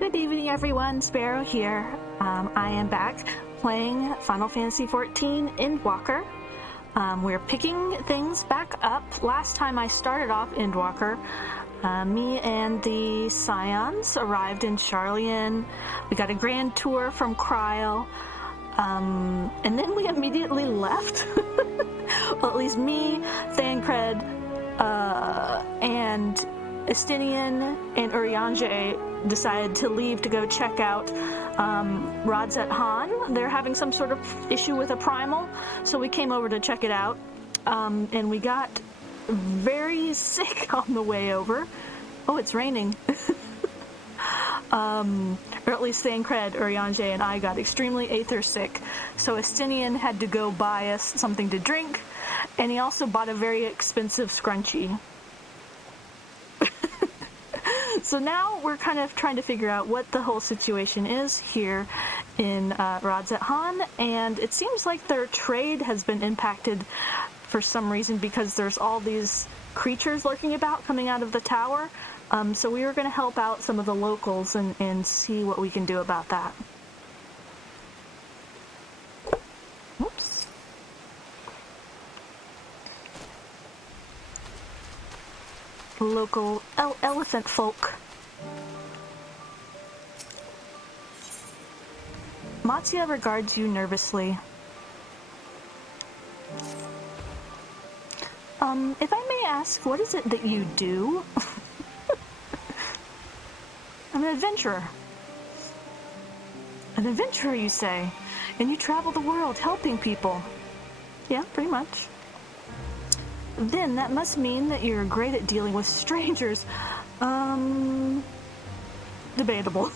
Good evening, everyone. Sparrow here. I am back playing Final Fantasy XIV Endwalker. We're picking things back up. Last time I started off Endwalker, me and the Scions arrived in Charlian. We got a grand tour from Cryle, and then we immediately left. Well, at least me, Thancred, and Estinian and Urianger decided to leave to go check out Han. They're having some sort of issue with a primal, so we came over to check it out, and we got very sick on the way over. Oh, it's raining. Or at least Thancred, Urianger, and I got extremely aether sick, so Estinian had to go buy us something to drink, and he also bought a very expensive scrunchie. So now we're kind of trying to figure out what the whole situation is here in Han, and it seems like their trade has been impacted for some reason because there's all these creatures lurking about coming out of the tower. So we were going to help out some of the locals and see what we can do about that. Oops. Local elephant folk. Mattia regards you nervously. If I may ask, what is it that you do? I'm an adventurer. An adventurer, you say? And you travel the world helping people? Yeah, pretty much. Then that must mean that you're great at dealing with strangers. Debatable.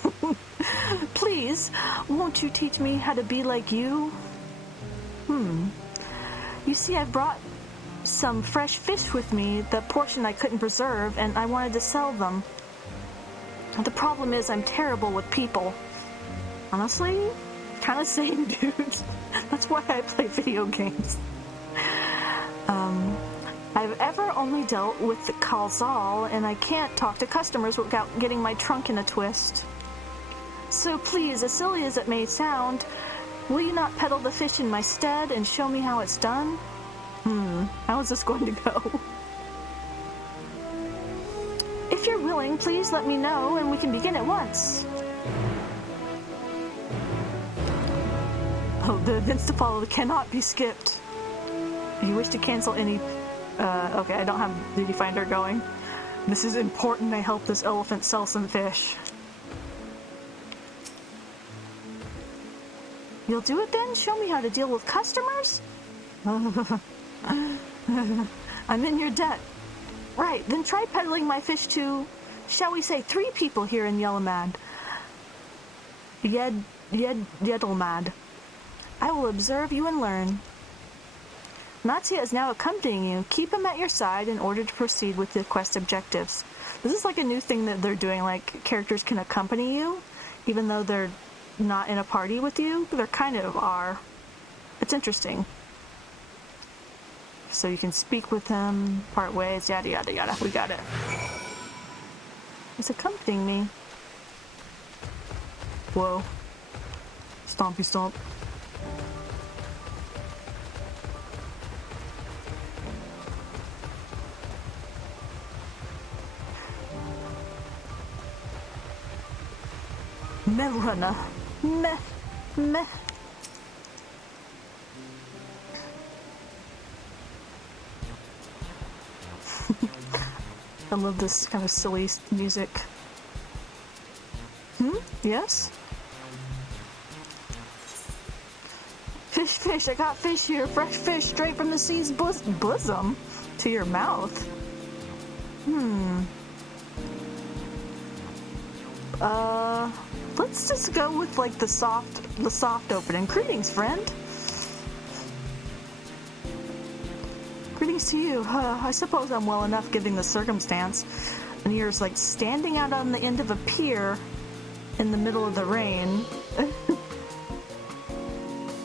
Please, won't you teach me how to be like you? You see, I brought some fresh fish with me, the portion I couldn't preserve, and I wanted to sell them. The problem is I'm terrible with people. Honestly, kind of same, dude. That's why I play video games. I've ever only dealt with the Kalzal, and I can't talk to customers without getting my trunk in a twist. So please, as silly as it may sound, will you not peddle the fish in my stead and show me how it's done? How is this going to go? If you're willing, please let me know and we can begin at once. Oh, the events to follow cannot be skipped. If you wish to cancel any... okay, I don't have Duty Finder going. This is important. I help this elephant sell some fish. You'll do it then? Show me how to deal with customers? I'm in your debt. Right, then try peddling my fish to, shall we say, 3 people here in Yelamad. Yedelmad. I will observe you and learn. Mattia is now accompanying you. Keep him at your side in order to proceed with the quest objectives. This is like a new thing that they're doing, like characters can accompany you, even though they're not in a party with you. They kind of are. It's interesting. So you can speak with him, part ways, yada yada yada. We got it. He's accompanying me. Whoa. Stompy stomp. Melrunner. Meh. I love this kind of silly music. Yes? Fish, I got fish here. Fresh fish straight from the sea's bosom to your mouth. Let's just go with like the soft opening. Greetings, friend. Greetings to you. I suppose I'm well enough given the circumstance. And you're like standing out on the end of a pier in the middle of the rain.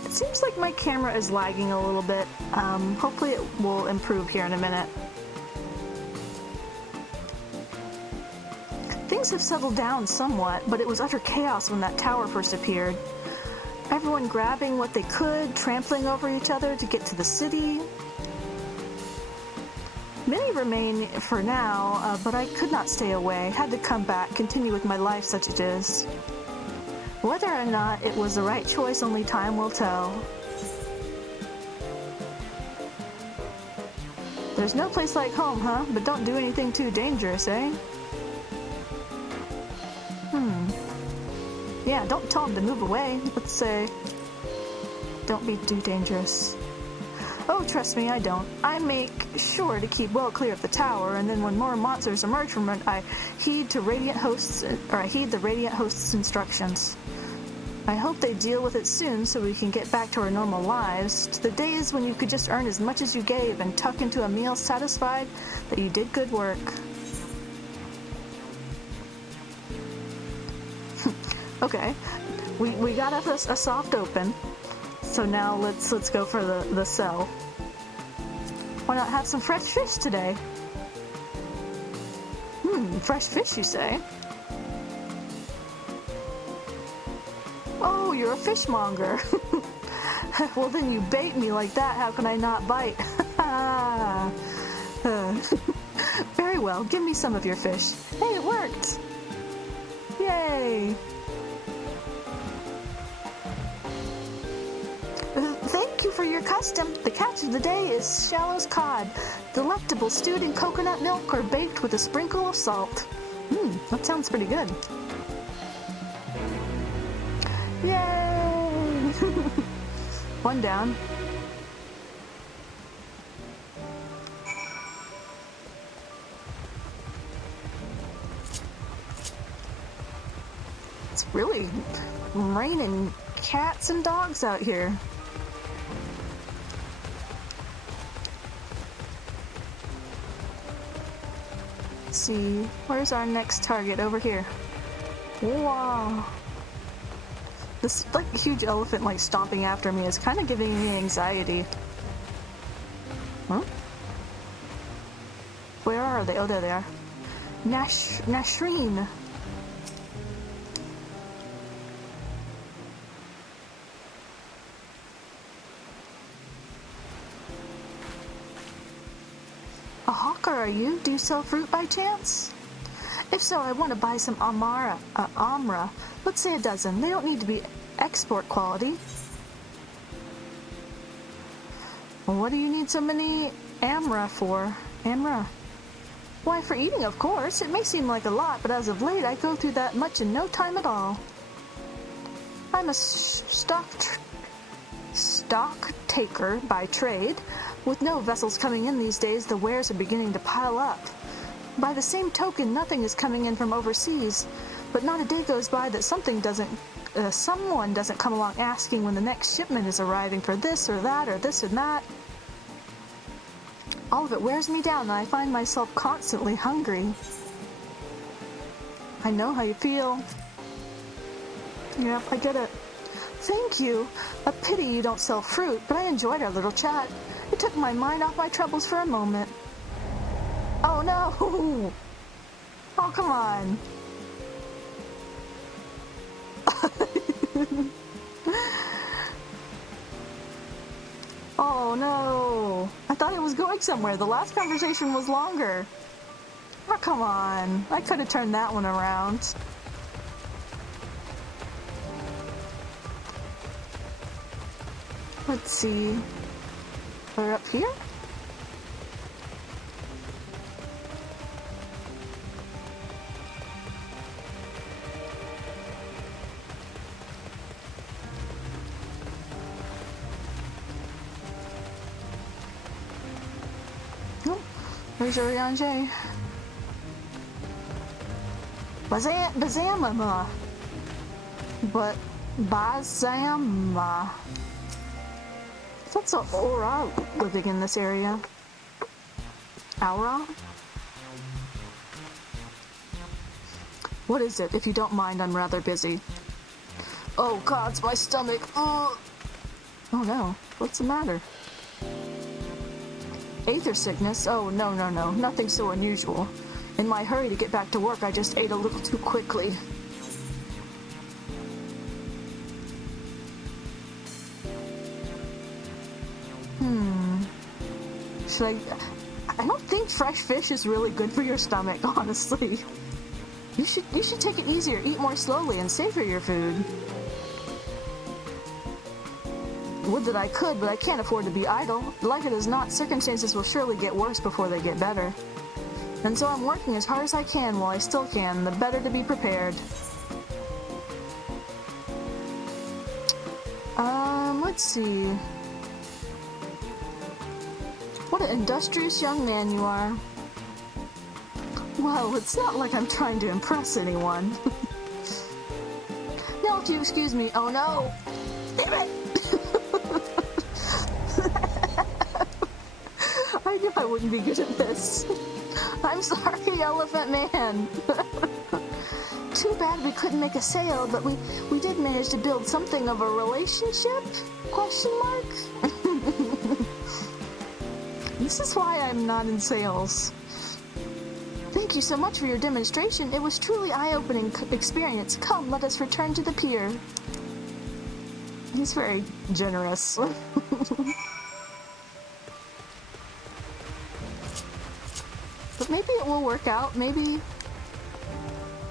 It seems like my camera is lagging a little bit. Hopefully it will improve here in a minute. Things have settled down somewhat, but it was utter chaos when that tower first appeared. Everyone grabbing what they could, trampling over each other to get to the city. Many remain for now, but I could not stay away. Had to come back, continue with my life such it is. Whether or not it was the right choice, only time will tell. There's no place like home, huh? But don't do anything too dangerous, eh? Yeah, don't tell him to move away. Let's say, don't be too dangerous. Oh, trust me, I don't. I make sure to keep well clear of the tower, and then when more monsters emerge from it, I heed the Radiant Host's instructions. I hope they deal with it soon so we can get back to our normal lives, to the days when you could just earn as much as you gave and tuck into a meal satisfied that you did good work. Okay, we got a soft open, so now let's go for the cell. Why not have some fresh fish today? Fresh fish, you say? Oh, you're a fishmonger. Well, then you bait me like that. How can I not bite? Very well. Give me some of your fish. Hey, it worked. Yay. Thank you for your custom. The catch of the day is Shallow's cod, delectable stewed in coconut milk or baked with a sprinkle of salt. That sounds pretty good. Yay! One down. It's really raining cats and dogs out here. Let's see, where's our next target? Over here. Wow. This like huge elephant like stomping after me is kind of giving me anxiety. Huh? Where are they? Oh, there they are. Nashreen. A hawker, are you? Do you sell fruit by chance? If so, I want to buy some amra. Let's say a dozen. They don't need to be export quality. Well, what do you need so many amra for? Amra? Why, for eating, of course. It may seem like a lot, but as of late, I go through that much in no time at all. I'm a stock taker by trade. With no vessels coming in these days, the wares are beginning to pile up. By the same token, nothing is coming in from overseas, but not a day goes by that someone doesn't come along asking when the next shipment is arriving for this or that or this and that. All of it wears me down, and I find myself constantly hungry. I know how you feel. Yep, I get it. Thank you. A pity you don't sell fruit, but I enjoyed our little chat. It took my mind off my troubles for a moment. Oh no! Oh, come on. Oh no! I thought it was going somewhere. The last conversation was longer. Oh, come on. I could have turned that one around. Let's see. We're up here? Where's Urianjay? Bazamama. But Bazama. That's an aura living in this area. Aura? What is it? If you don't mind, I'm rather busy. Oh God, it's my stomach. Ugh. Oh no, what's the matter? Aether sickness? Oh, no, nothing so unusual. In my hurry to get back to work, I just ate a little too quickly. I don't think fresh fish is really good for your stomach, honestly. You should take it easier, eat more slowly, and savor your food. Would that I could, but I can't afford to be idle. Like it is not, circumstances will surely get worse before they get better. And so I'm working as hard as I can while I still can, the better to be prepared. Let's see. What an industrious young man you are. Well, it's not like I'm trying to impress anyone. Now, if you excuse me. Oh no! Damn it! I knew I wouldn't be good at this. I'm sorry, Elephant Man. Too bad we couldn't make a sale, but we did manage to build something of a relationship? Question mark? This is why I'm not in sales. Thank you so much for your demonstration. It was truly eye-opening experience. Come, let us return to the pier. He's very generous. But maybe it will work out. Maybe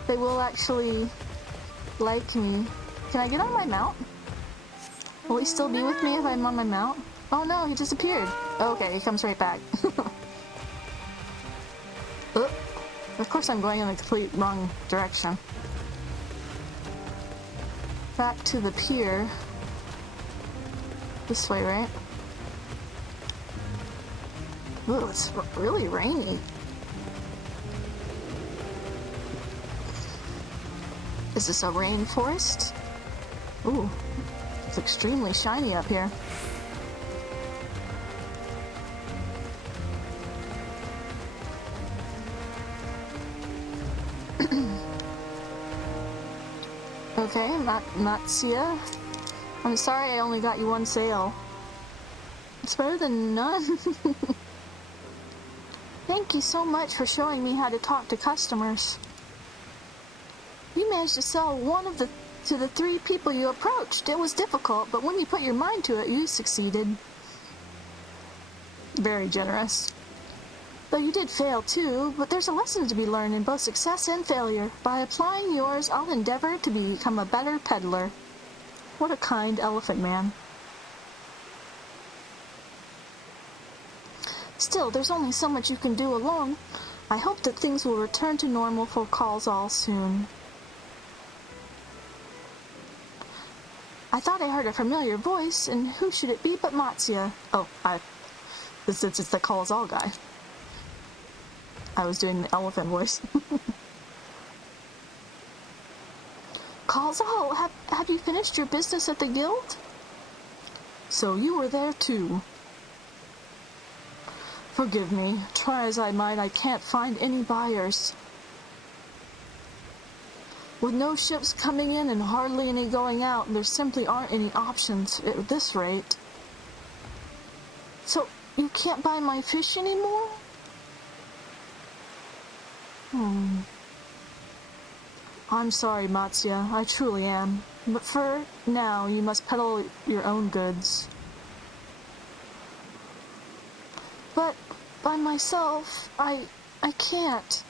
they will actually like me. Can I get on my mount? Will he still be with me if I'm on my mount? Oh no, he disappeared. Okay, he comes right back. Of course I'm going in the complete wrong direction. Back to the pier. This way, right? Ooh, it's really rainy. Is this a rainforest? Ooh, it's extremely shiny up here. Okay, Matsuya. I'm sorry I only got you one sale. It's better than none. Thank you so much for showing me how to talk to customers. You managed to sell one of the three people you approached. It was difficult, but when you put your mind to it, you succeeded. Very generous. Though you did fail too, but there's a lesson to be learned in both success and failure. By applying yours, I'll endeavor to become a better peddler. What a kind elephant man. Still, there's only so much you can do alone. I hope that things will return to normal for calls all soon. I thought I heard a familiar voice, and who should it be but Matsuya? Oh, it's the calls all guy. I was doing the elephant voice. Calls all, have you finished your business at the guild? So you were there too. Forgive me, try as I might, I can't find any buyers. With no ships coming in and hardly any going out, there simply aren't any options at this rate. So, you can't buy my fish anymore? I'm sorry, Matsuya, I truly am. But for now, you must peddle your own goods. But by myself, I can't.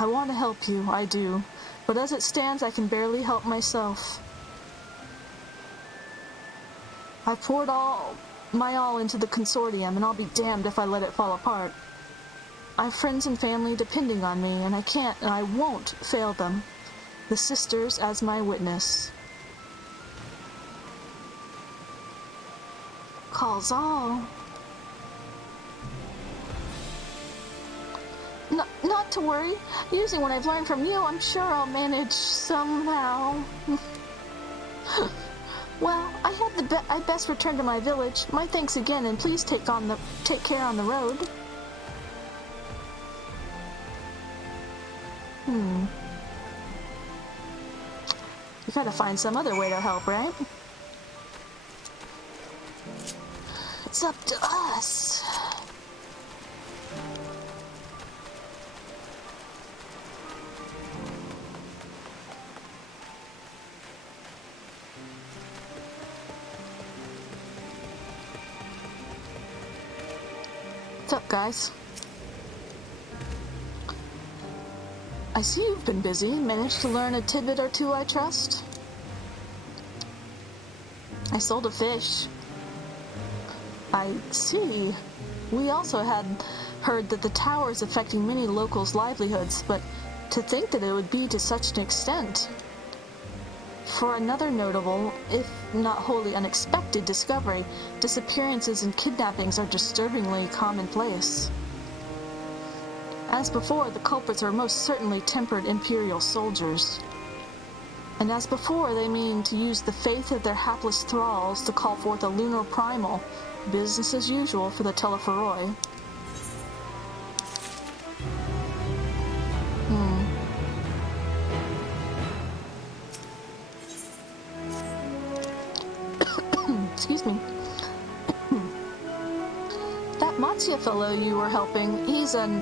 I want to help you, I do. But as it stands, I can barely help myself. I poured my all into the consortium, and I'll be damned if I let it fall apart. I have friends and family depending on me, and I can't and I won't fail them. The sisters as my witness. Calls all. Not to worry. Using what I've learned from you, I'm sure I'll manage somehow. Well, I best return to my village. My thanks again, and please take care on the road. You gotta find some other way to help, right? It's up to us. What's up, guys? I see you've been busy. Managed to learn a tidbit or two, I trust? I sold a fish. I see. We also had heard that the tower is affecting many locals' livelihoods, but to think that it would be to such an extent. For another notable, if not wholly unexpected discovery, disappearances and kidnappings are disturbingly commonplace. As before, the culprits are most certainly tempered Imperial soldiers. And as before, they mean to use the faith of their hapless thralls to call forth a lunar primal, business as usual for the Telephoroi. Excuse me. That Matsuya fellow you were helping, he's an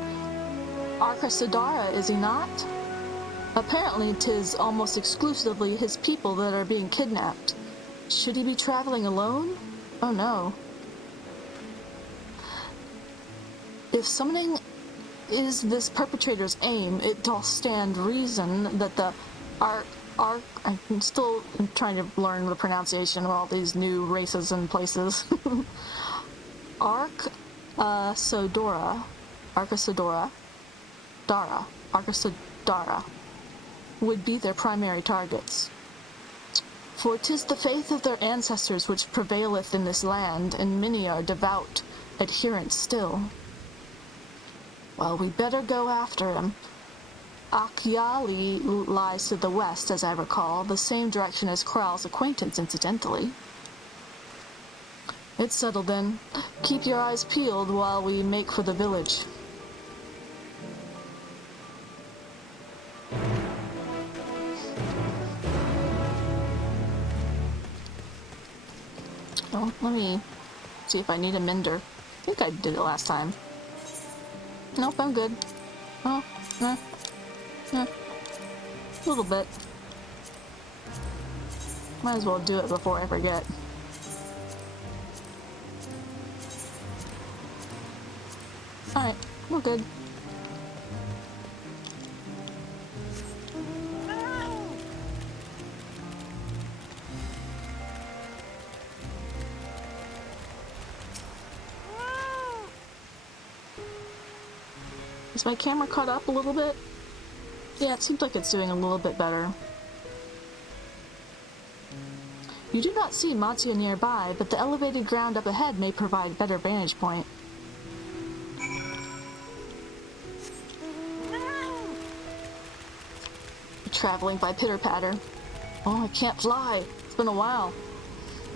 Arcasadara, is he not? Apparently 'tis almost exclusively his people that are being kidnapped. Should he be traveling alone? Oh no. If summoning is this perpetrator's aim, it doth stand reason that the I'm still trying to learn the pronunciation of all these new races and places. Arcasadora, would be their primary targets. For 'tis the faith of their ancestors which prevaileth in this land, and many are devout adherents still. Well, we better go after him. Akyali lies to the west, as I recall, the same direction as Kral's acquaintance, incidentally. It's settled then. Keep your eyes peeled while we make for the village. Oh, let me see if I need a mender. I think I did it last time. Nope, I'm good. Oh, a little bit. Might as well do it before I forget. Alright, we're good. Is my camera caught up a little bit? Yeah, it seems like it's doing a little bit better. You do not see Matsuya nearby, but the elevated ground up ahead may provide better vantage point. Traveling by pitter-patter. Oh, I can't fly. It's been a while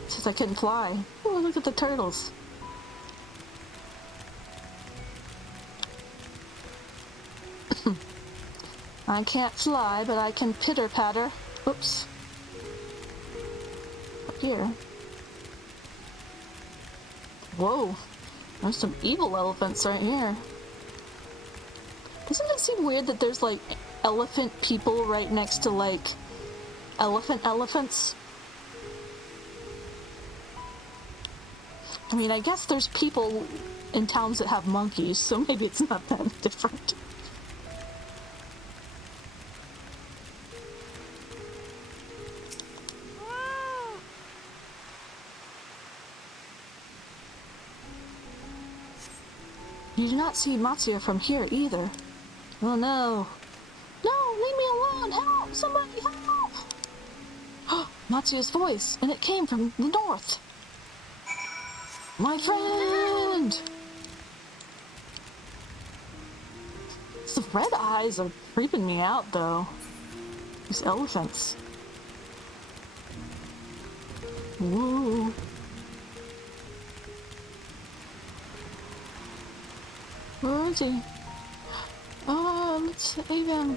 since I couldn't fly. Oh, look at the turtles. I can't fly, but I can pitter-patter. Oops. Up here. Whoa. There's some evil elephants right here. Doesn't it seem weird that there's, like, elephant people right next to, like, elephants? I mean, I guess there's people in towns that have monkeys, so maybe it's not that different. You do not see Matsuya from here either. Oh no. No, leave me alone! Help! Somebody help! Matsuya's voice, and it came from the north. My friend! The red eyes are creeping me out, though. These elephants. Woo. Where is he? Oh, let's save him.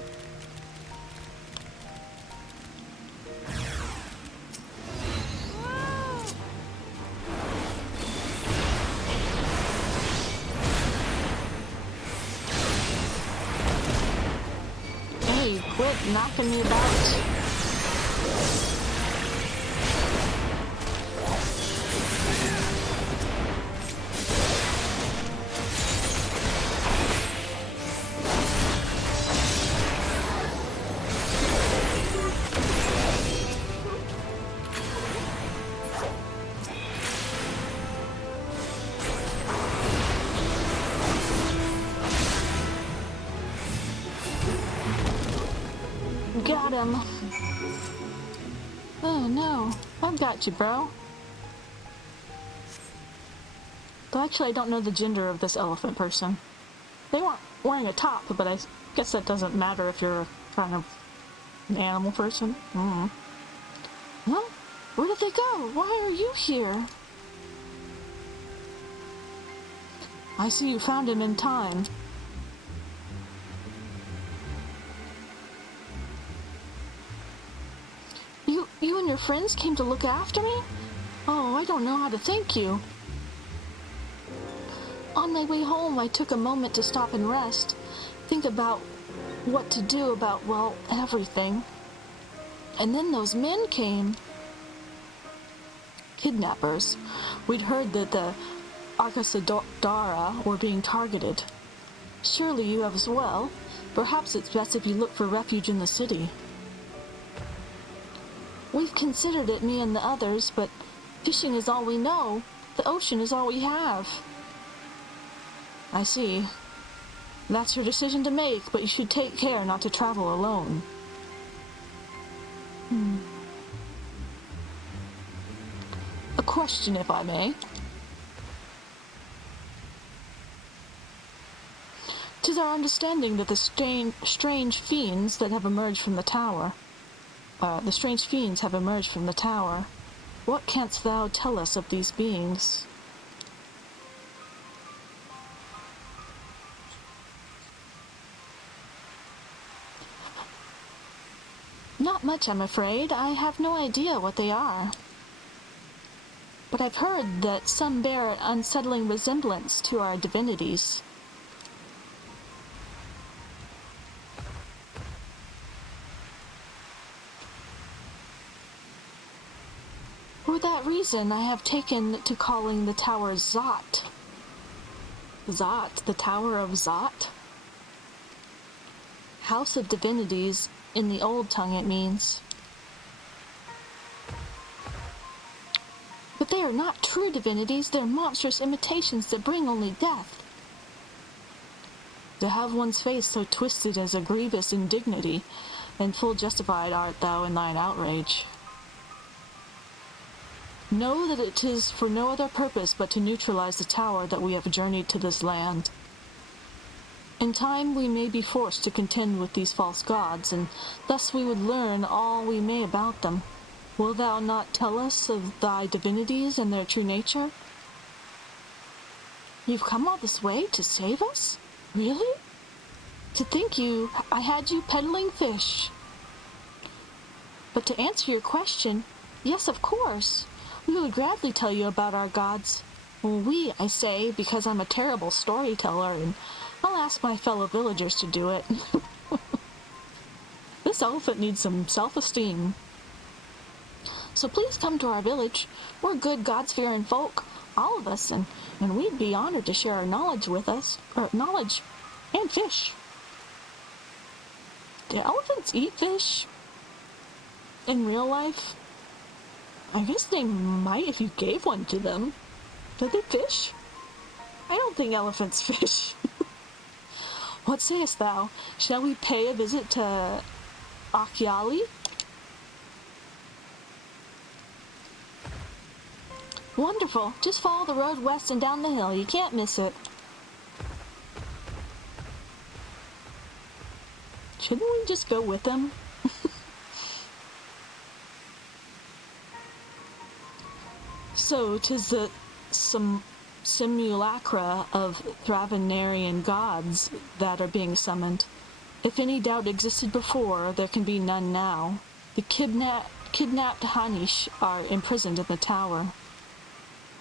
Hey, quit knocking me about. got him. Oh no, I've got you, bro. Though actually I don't know the gender of this elephant person. They weren't wearing a top, but I guess that doesn't matter if you're kind of an animal person. Well, where did they go? Why are you here? I see you found him in time. You and your friends came to look after me? Oh, I don't know how to thank you. On my way home, I took a moment to stop and rest, think about what to do about, well, everything. And then those men came. Kidnappers. We'd heard that the Arcasadara were being targeted. Surely you have as well. Perhaps it's best if you look for refuge in the city. We've considered it, me and the others, but fishing is all we know. The ocean is all we have. I see. That's your decision to make, but you should take care not to travel alone. A question, if I may. 'Tis our understanding that the strange fiends that have emerged from the tower. The strange fiends have emerged from the tower. What canst thou tell us of these beings? Not much, I'm afraid. I have no idea what they are. But I've heard that some bear an unsettling resemblance to our divinities. For that reason, I have taken to calling the tower Zot. Zot, the Tower of Zot? House of Divinities, in the old tongue it means. But they are not true divinities, they're monstrous imitations that bring only death. To have one's face so twisted as a grievous indignity, and full justified art thou in thine outrage. Know that it is for no other purpose but to neutralize the tower that we have journeyed to this land. In time we may be forced to contend with these false gods, and thus we would learn all we may about them. Will thou not tell us of thy divinities and their true nature? You've come all this way to save us? Really? To think I had you peddling fish. But to answer your question, yes, of course. We would gladly tell you about our gods. Well, I say, because I'm a terrible storyteller, and I'll ask my fellow villagers to do it. This elephant needs some self-esteem. So please come to our village. We're good God-fearing folk, all of us, and we'd be honored to share our knowledge with us. Knowledge and fish. Do elephants eat fish? In real life? I guess they might if you gave one to them. Do they fish? I don't think elephants fish. What sayest thou? Shall we pay a visit to Akyali? Wonderful. Just follow the road west and down the hill. You can't miss it. Shouldn't we just go with them? So, 'tis some simulacra of Thravenarian gods that are being summoned. If any doubt existed before, there can be none now. The kidnapped Hanish are imprisoned in the tower.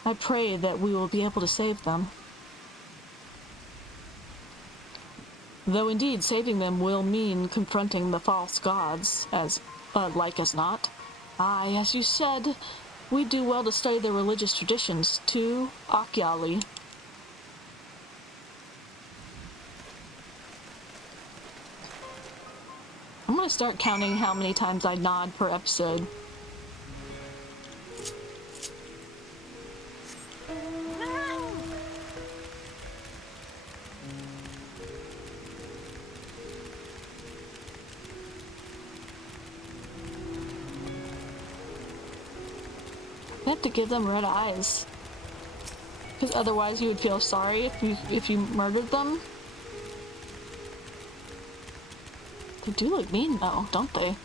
I pray that we will be able to save them. Though indeed saving them will mean confronting the false gods, as like as not. Aye, as you said, we do well to study their religious traditions, to Akyali. I'm going to start counting how many times I nod per episode. have to give them red eyes. Because otherwise you would feel sorry if you murdered them. They do look mean though, don't they?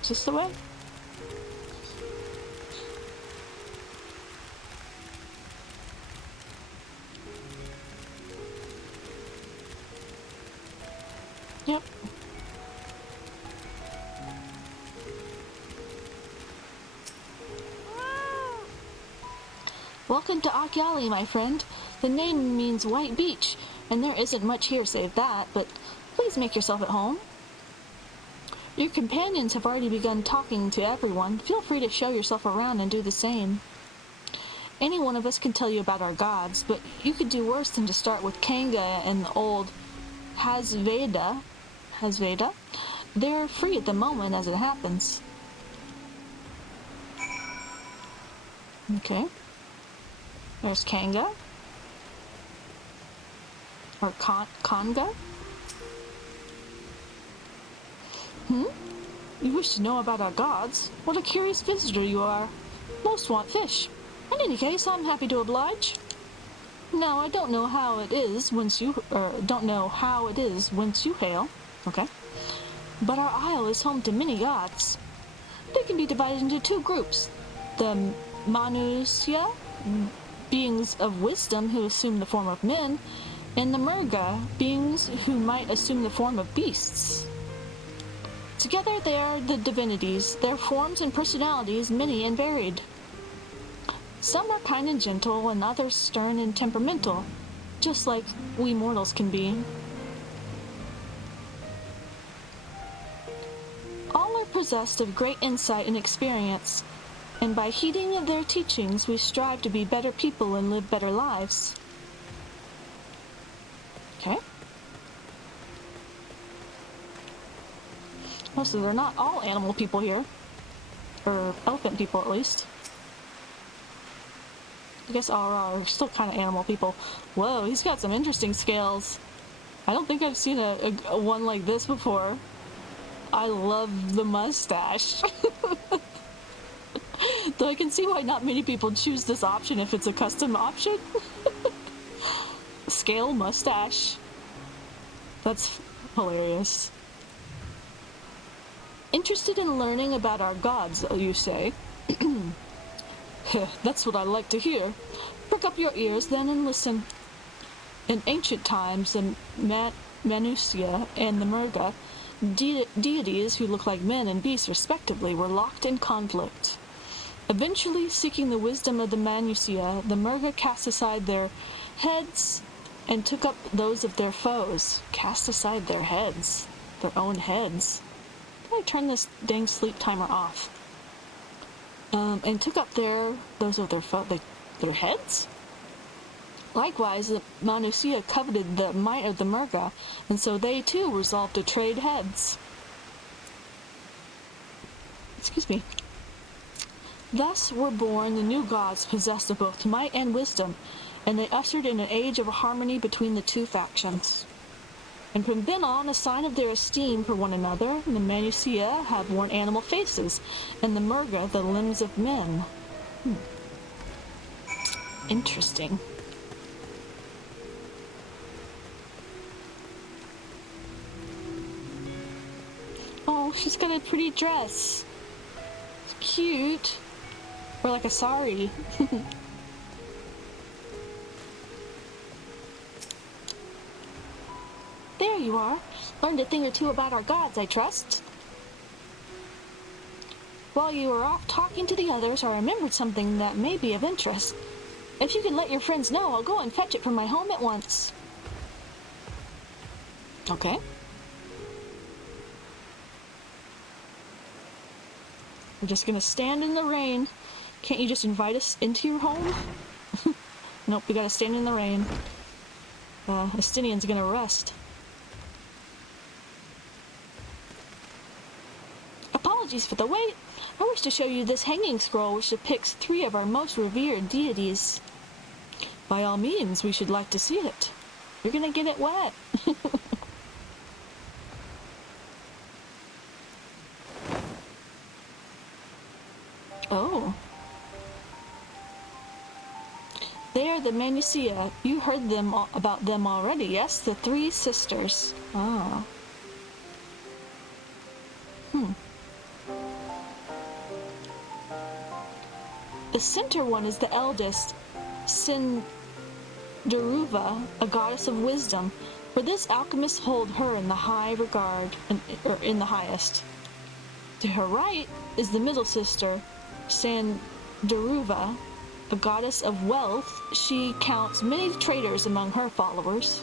Is this the way? Yep. Welcome to Akyali, my friend. The name means white beach, and there isn't much here save that, but please make yourself at home. Your companions have already begun talking to everyone. Feel free to show yourself around and do the same. Any one of us can tell you about our gods, but you could do worse than to start with Kanga and the old Hasveda. They're free at the moment as it happens. Okay. There's Kanga. Or Kanga? You wish to know about our gods? What a curious visitor you are. Most want fish. In any case, I'm happy to oblige. Now, I don't know how it is once you hail. Okay. But our isle is home to many gods. They can be divided into two groups. The Manusya, beings of wisdom who assume the form of men, and the Murga, beings who might assume the form of beasts. Together they are the divinities, their forms and personalities many and varied. Some are kind and gentle, and others stern and temperamental, just like we mortals can be. All are possessed of great insight and experience, and by heeding their teachings we strive to be better people and live better lives. Okay. Oh, so they're not all animal people here. Or elephant people, at least. I guess all are still kind of animal people. Whoa, he's got some interesting scales. I don't think I've seen a one like this before. I love the mustache. Though I can see why not many people choose this option if it's a custom option. Scale mustache. That's hilarious. Interested in learning about our gods, you say? That's what I like to hear. Prick up your ears then and listen. In ancient times, the Manusya and the Murga, deities who look like men and beasts respectively, were locked in conflict. Eventually, seeking the wisdom of the Manusya, the Murga cast aside their heads and took up those of their foes. Cast aside their heads. Their own heads. How do I turn this dang sleep timer off? And took up those of their heads? Likewise, the Manusya coveted the might of the Murga, and so they too resolved to trade heads. Excuse me. Thus were born the new gods possessed of both might and wisdom, and they ushered in an age of harmony between the two factions. And from then on, a sign of their esteem for one another, the Manusya have worn animal faces, and the Murga the limbs of men. Interesting. Oh, she's got a pretty dress. It's cute. Or like a sari. There you are. Learned a thing or two about our gods, I trust. While you were off talking to the others, I remembered something that may be of interest. If you could let your friends know, I'll go and fetch it from my home at once. Okay. We're just gonna stand in the rain. Can't you just invite us into your home? Nope, we gotta stand in the rain. Estinian's gonna rest. Apologies for the wait. I wish to show you this hanging scroll which depicts 3 of our most revered deities. By all means, we should like to see it. You're gonna get it wet. Oh. They are the Manusia. You heard about them already, yes? The three sisters. Ah. The center one is the eldest, Sindaruva, a goddess of wisdom. For this, alchemists hold her in the high regard, or in the highest. To her right is the middle sister, Sandaruva, a goddess of wealth. She counts many traders among her followers.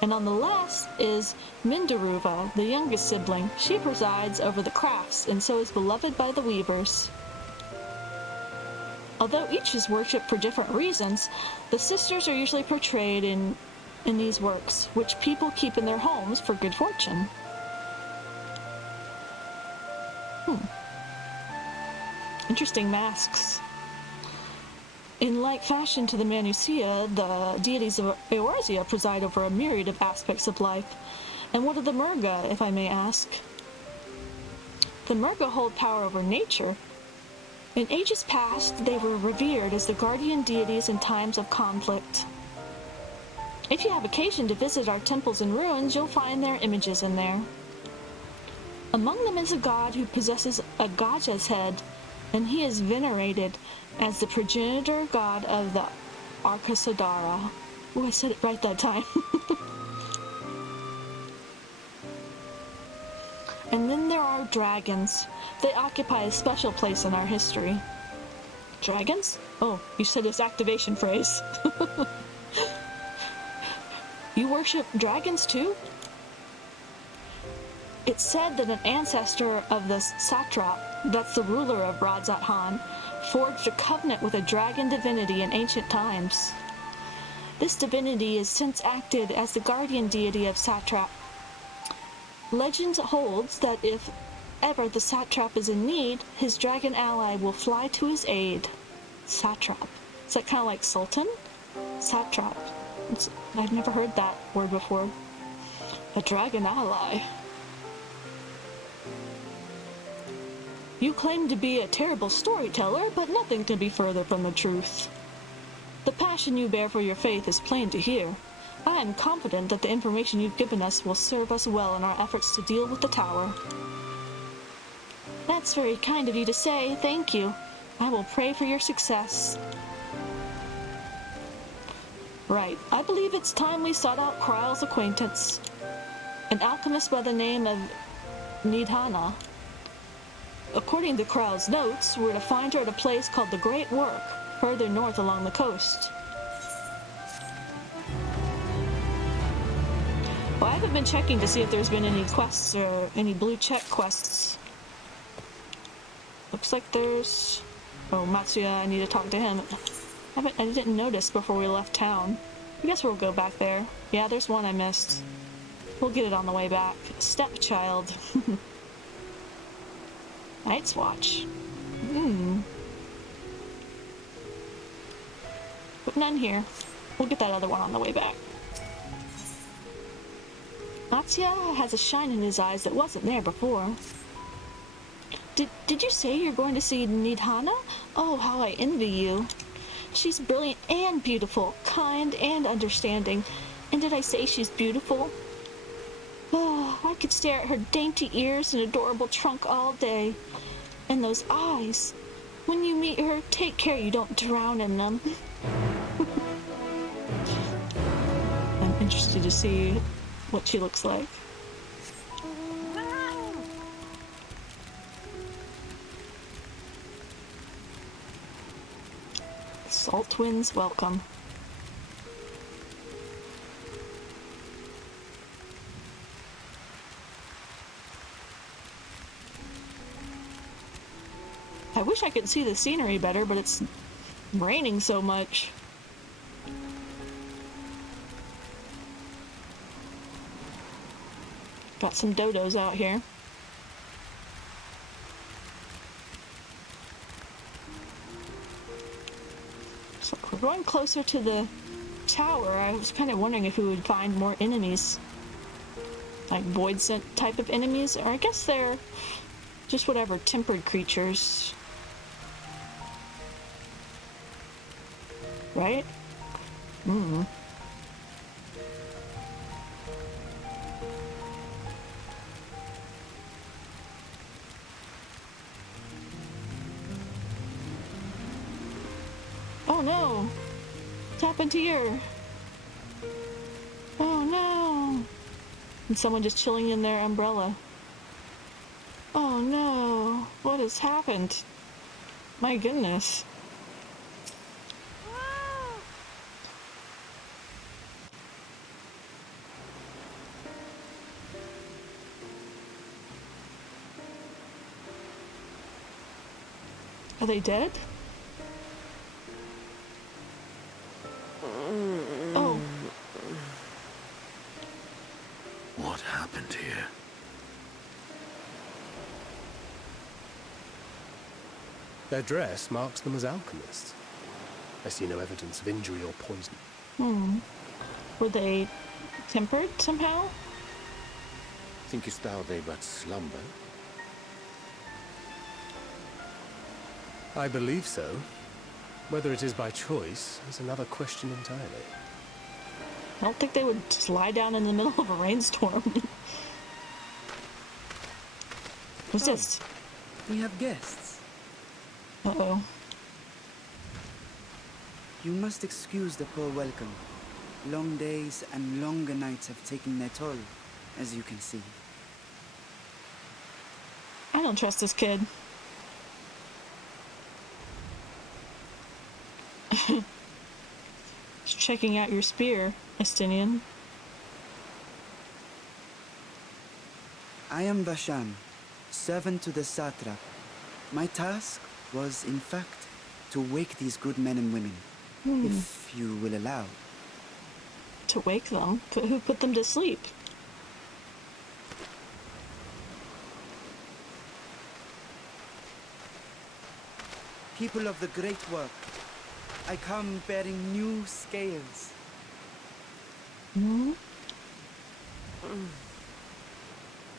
And on the left is Mindaruva, the youngest sibling. She presides over the crafts and so is beloved by the weavers. Although each is worshipped for different reasons, the sisters are usually portrayed in these works, which people keep in their homes for good fortune. Interesting masks. In like fashion to the Manusia, the deities of Eorzea preside over a myriad of aspects of life. And what of the Murga, if I may ask? The Murga hold power over nature. In ages past, they were revered as the guardian deities in times of conflict. If you have occasion to visit our temples and ruins, you'll find their images in there. Among them is a god who possesses a Gaja's head, and he is venerated as the progenitor god of the Arkasadara. Oh, I said it right that time. And then there are dragons. They occupy a special place in our history. Dragons? Oh, you said this activation phrase. You worship dragons too? It's said that an ancestor of the satrap, that's the ruler of Radzat-Han, forged a covenant with a dragon divinity in ancient times. This divinity has since acted as the guardian deity of satrap. Legend holds that if ever the satrap is in need, his dragon ally will fly to his aid. Satrap. Is that kind of like sultan? Satrap. I've never heard that word before. A dragon ally. You claim to be a terrible storyteller, but nothing can be further from the truth. The passion you bear for your faith is plain to hear. I am confident that the information you've given us will serve us well in our efforts to deal with the tower. That's very kind of you to say. Thank you. I will pray for your success. Right. I believe it's time we sought out Kryle's acquaintance. An alchemist by the name of Nidhana. According to Kryle's notes, we're to find her at a place called the Great Work, further north along the coast. Well, I haven't been checking to see if there's been any quests or any blue check quests. Looks like there's... Oh, Matsuya, I need to talk to him. I didn't notice before we left town. I guess we'll go back there. Yeah, there's one I missed. We'll get it on the way back. Stepchild. Night's Watch. But none here. We'll get that other one on the way back. Matsuya has a shine in his eyes that wasn't there before. Did you say you're going to see Nidhana? Oh, how I envy you. She's brilliant and beautiful, kind and understanding. And did I say she's beautiful? Oh, I could stare at her dainty ears and adorable trunk all day. And those eyes. When you meet her, take care you don't drown in them. I'm interested to see what she looks like. Salt Twins, welcome. I wish I could see the scenery better, but it's raining so much. Got some dodos out here. So we're going closer to the tower. I was kind of wondering if we would find more enemies. Like void scent type of enemies, or I guess they're just whatever tempered creatures. right? Mm. Oh no! What's happened here? Oh no! And someone just chilling in their umbrella. Oh no! What has happened? My goodness. Are they dead? Oh. What happened here? Their dress marks them as alchemists. I see no evidence of injury or poison. Were they tempered somehow? Thinkest thou they but slumber? I believe so. Whether it is by choice is another question entirely. I don't think they would just lie down in the middle of a rainstorm. What's this? We have guests. Uh-oh. You must excuse the poor welcome. Long days and longer nights have taken their toll, as you can see. I don't trust this kid. Just checking out your spear, Estinian. I am Vashan, servant to the satrap. My task was, in fact, to wake these good men and women, if you will allow. To wake them? But who put them to sleep? People of the great work, I come bearing new scales.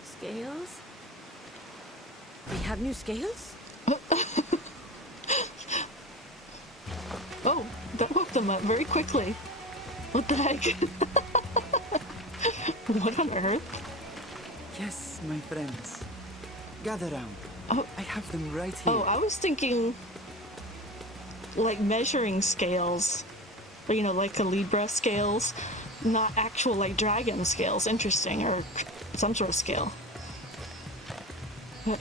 Scales? We have new scales? Oh, that woke them up very quickly. What the heck? What on earth? Yes, my friends. Gather round. Oh. I have them right here. Oh, I was thinking like measuring scales. Or, you know, like a Libra scales. Not actual like dragon scales. Interesting. Or some sort of scale. But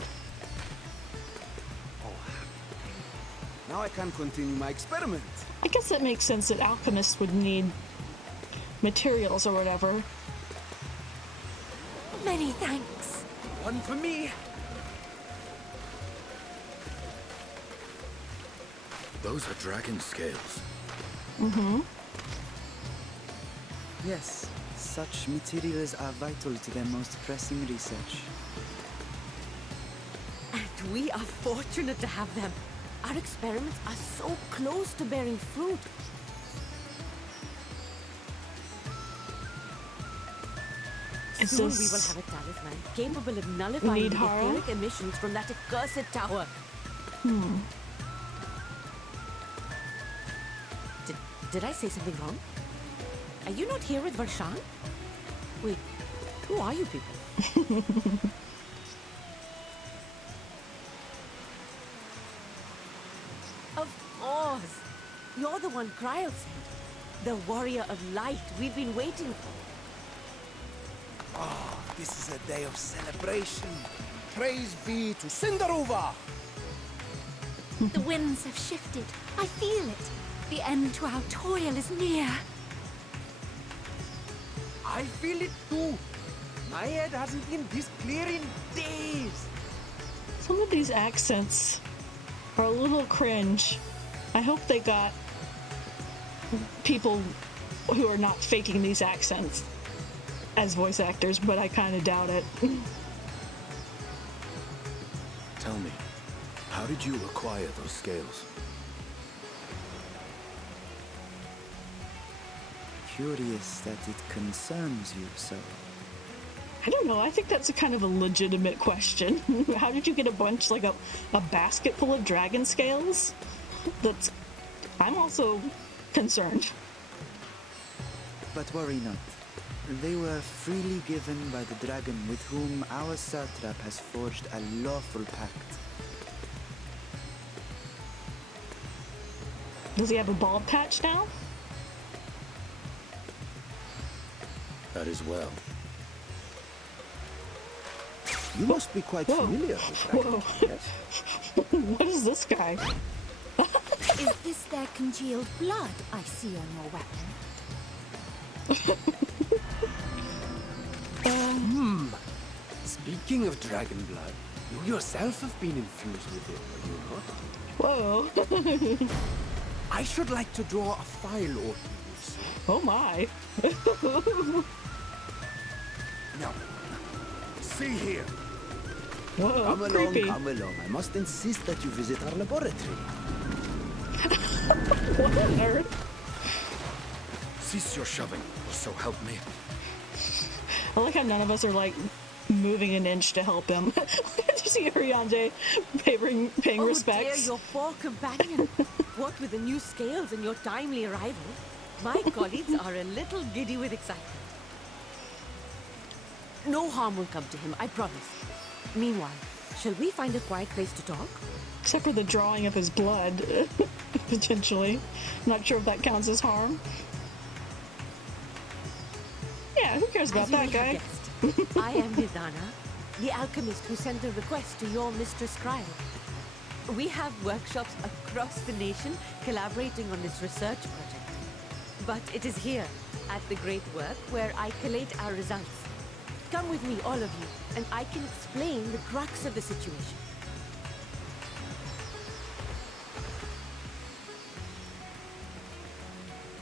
Now I can continue my experiment. I guess that makes sense that alchemists would need materials or whatever. Many thanks. One for me. Those are dragon scales. Yes, such materials are vital to their most pressing research. And we are fortunate to have them. Our experiments are so close to bearing fruit. Is Soon this- we will have a talisman capable of nullifying the Hara? etheric emissions from that accursed tower. Did I say something wrong? Are you not here with Varshan? Wait, who are you people? Of course! You're the one Cryo sent. The warrior of light we've been waiting for. This is a day of celebration. Praise be to Cinderova. The winds have shifted. I feel it. The end to our toil is near. I feel it too. My head hasn't been this clear in days. Some of these accents are a little cringe. I hope they got people who are not faking these accents as voice actors, but I kind of doubt it. Tell me, how did you acquire those scales? Curious that it concerns you so. I don't know. I think that's a kind of a legitimate question. How did you get a bunch, like a basket full of dragon scales? I'm also concerned. But worry not. They were freely given by the dragon with whom our satrap has forged a lawful pact. Does he have a bald patch now? That is well. You must be quite familiar with dragons, Whoa. yes? What is this guy? Is this their congealed blood I see on your weapon? Speaking of dragon blood, you yourself have been infused with it, have you not? Whoa. I should like to draw a file or two, sir. Oh my. Now, see here. Whoa, Come along, creepy. come along. I must insist that you visit our laboratory. What on earth? Cease your shoving, or so help me. I like how none of us are like moving an inch to help him. Did you see Ariande paying Oh respects? dear, your poor companion. What with the new scales and your timely arrival, my colleagues are a little giddy with excitement. No harm will come to him, I promise. Meanwhile, shall we find a quiet place to talk? Except for the drawing of his blood, potentially. Not sure if that counts as harm. Yeah, who cares about As you that may guy? have guessed, I am Nidana, the alchemist who sent a request to your Mistress Cryo. We have workshops across the nation collaborating on this research project. But it is here, at the Great Work, where I collate our results. Come with me, all of you, and I can explain the crux of the situation.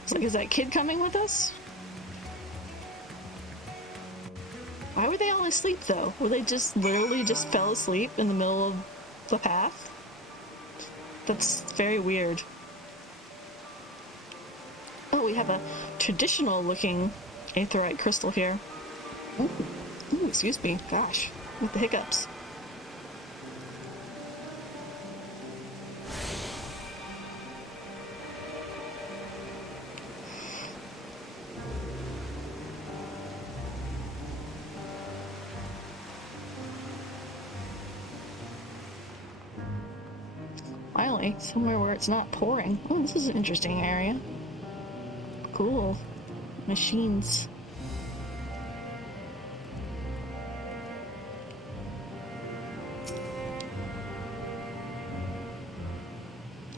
It's like, is that kid coming with us? Why were they all asleep though? Were they just literally just fell asleep in the middle of the path? That's very weird. Oh, we have a traditional looking aetherite crystal here. Ooh, ooh, excuse me. Gosh, with the hiccups. Finally, somewhere where it's not pouring. Oh, this is an interesting area. Cool. Machines.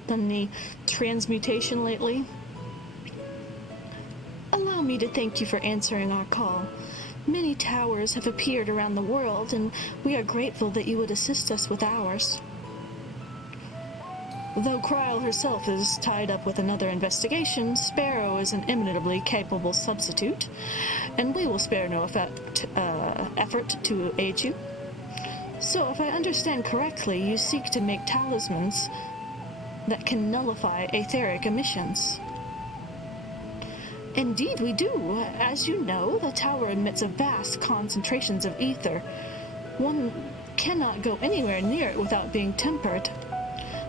Done any transmutation lately? Allow me to thank you for answering our call. Many towers have appeared around the world, and we are grateful that you would assist us with ours. Though Cryle herself is tied up with another investigation, Sparrow is an eminently capable substitute, and we will spare no effort to aid you. So, if I understand correctly, you seek to make talismans that can nullify etheric emissions. Indeed we do. As you know, the tower emits a vast concentrations of ether. One cannot go anywhere near it without being tempered.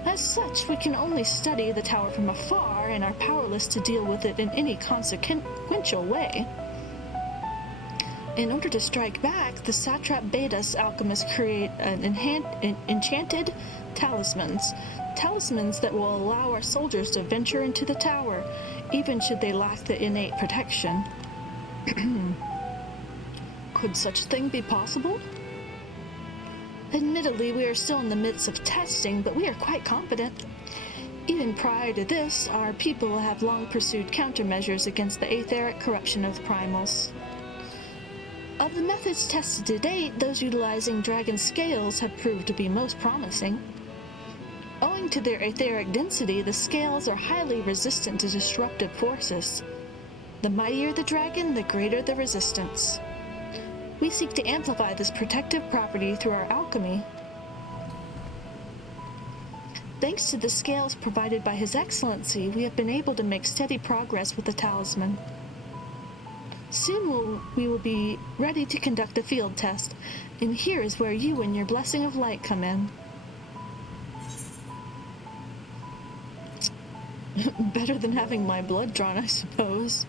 As such, we can only study the tower from afar and are powerless to deal with it in any consequential way. In order to strike back, the satrap bade us alchemists create enchanted talismans. Talismans that will allow our soldiers to venture into the tower, even should they lack the innate protection. Could such a thing be possible? Admittedly, we are still in the midst of testing, but we are quite confident. Even prior to this, our people have long pursued countermeasures against the etheric corruption of the primals. Of the methods tested to date, those utilizing dragon scales have proved to be most promising. Owing to their etheric density, the scales are highly resistant to disruptive forces. The mightier the dragon, the greater the resistance. We seek to amplify this protective property through our alchemy. Thanks to the scales provided by His Excellency, we have been able to make steady progress with the talisman. Soon we will be ready to conduct a field test, and here is where you and your blessing of light come in. Better than having my blood drawn, I suppose.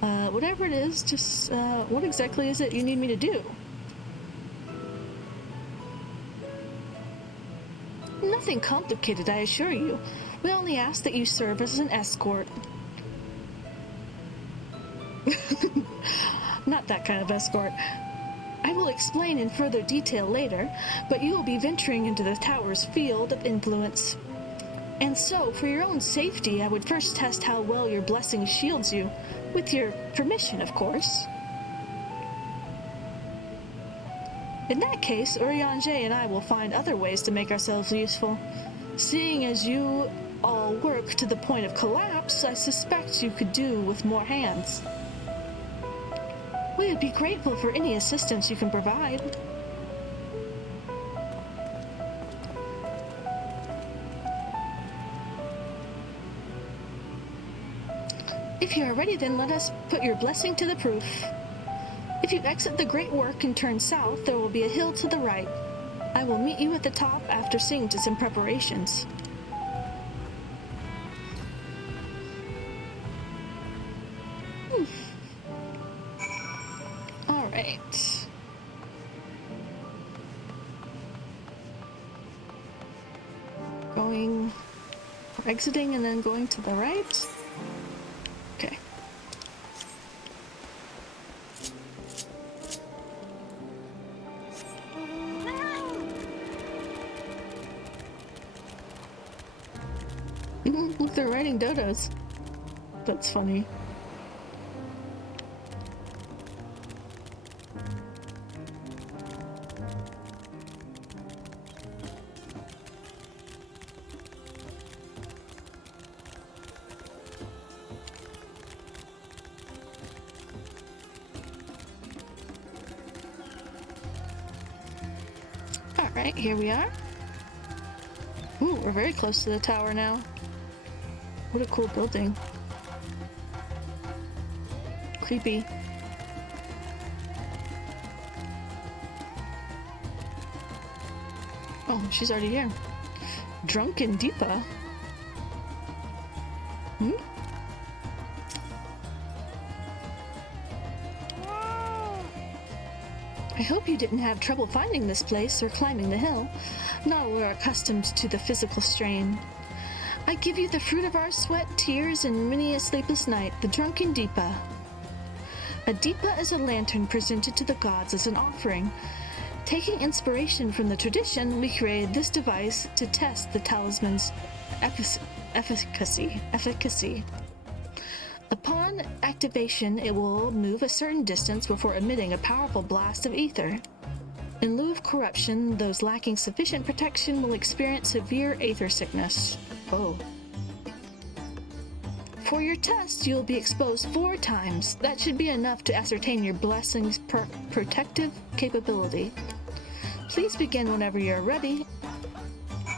Whatever it is, just, what exactly is it you need me to do? Nothing complicated, I assure you. We only ask that you serve as an escort. Not that kind of escort. I will explain in further detail later, but you will be venturing into the tower's field of influence. And so, for your own safety, I would first test how well your blessing shields you. With your permission, of course. In that case, Urianger and I will find other ways to make ourselves useful. Seeing as you all work to the point of collapse, I suspect you could do with more hands. We would be grateful for any assistance you can provide. If you are ready, then let us put your blessing to the proof. If you exit the Great Work and turn south, there will be a hill to the right. I will meet you at the top after seeing to some preparations. All right. Exiting and then going to the right. Okay. Look, they're riding dodos. That's funny. Alright, here we are. Ooh, we're very close to the tower now. What a cool building. Creepy. Oh, she's already here. Drunken Deepa. I hope you didn't have trouble finding this place or climbing the hill. Not all are accustomed to the physical strain. I give you the fruit of our sweat, tears, and many a sleepless night, the drunken Deepa. A Deepa is a lantern presented to the gods as an offering. Taking inspiration from the tradition, we created this device to test the talisman's efficacy. Upon activation, it will move a certain distance before emitting a powerful blast of ether. In lieu of corruption, those lacking sufficient protection will experience severe aether sickness. Oh. For your test, you will be exposed 4 times. That should be enough to ascertain your blessing's protective capability. Please begin whenever you're ready.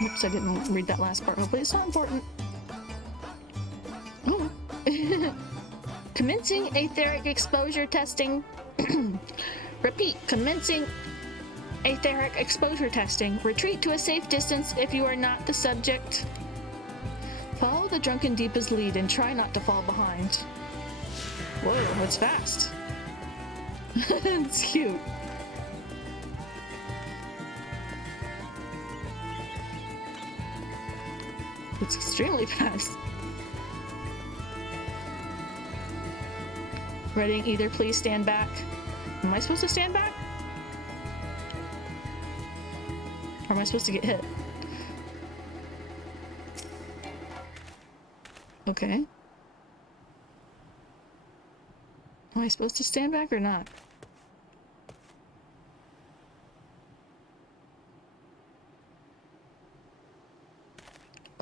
Oops, I didn't read that last part. Hopefully it's not important. Oh. Commencing aetheric exposure testing. Repeat, commencing aetheric exposure testing. Retreat to a safe distance if you are not the subject. Follow the drunken Deepa's lead and try not to fall behind. Whoa, that's fast. It's cute. It's extremely fast. Ready, either please stand back. Am I supposed to stand back? Or am I supposed to get hit? Okay. Am I supposed to stand back or not?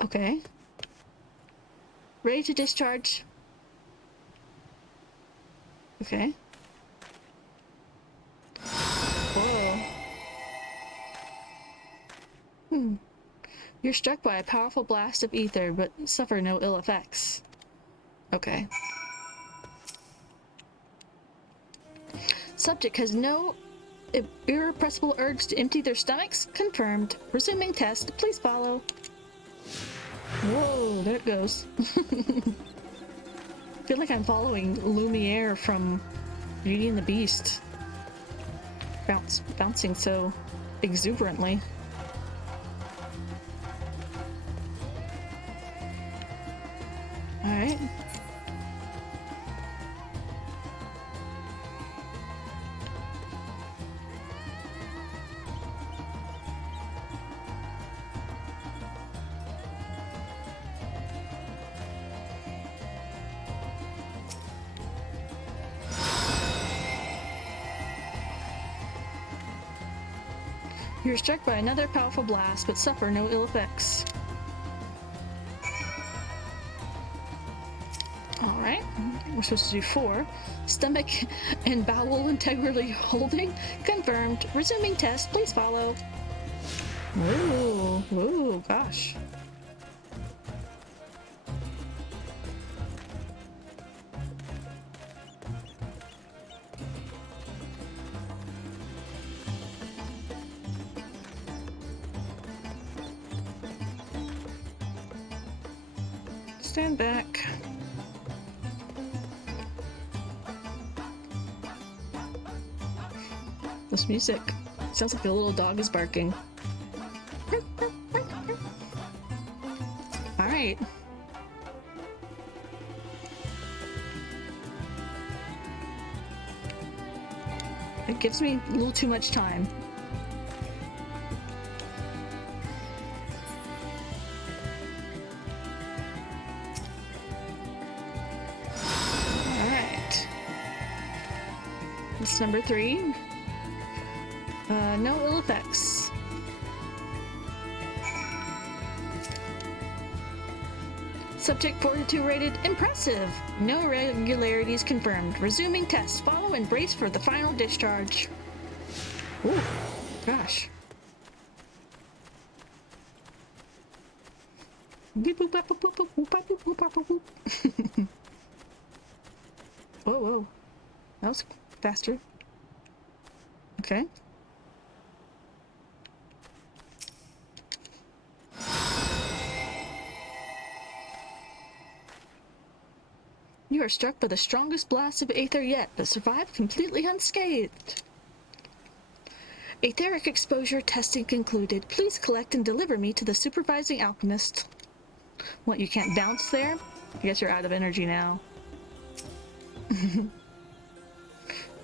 Okay. Ready to discharge. Okay. Whoa. You're struck by a powerful blast of ether, but suffer no ill effects. Okay. Subject has no irrepressible urge to empty their stomachs. Confirmed. Resuming test. Please follow. Whoa. there it goes. I feel like I'm following Lumiere from Beauty and the Beast. Bouncing so exuberantly. Alright. You're struck by another powerful blast, but suffer no ill effects. Alright, we're supposed to do 4. Stomach and bowel integrity holding. Confirmed. Resuming test, please follow. Ooh, gosh. Stand back. This music sounds like the little dog is barking. All right. It gives me a little too much time. Number 3. No ill effects. Subject fortitude rated impressive. No irregularities confirmed. Resuming test. Follow and brace for the final discharge. Ooh, gosh. Whoa. That was faster. Okay. You are struck by the strongest blast of aether yet, but survived completely unscathed. Aetheric exposure testing concluded. Please collect and deliver me to the supervising alchemist. What, you can't bounce there? I guess you're out of energy now.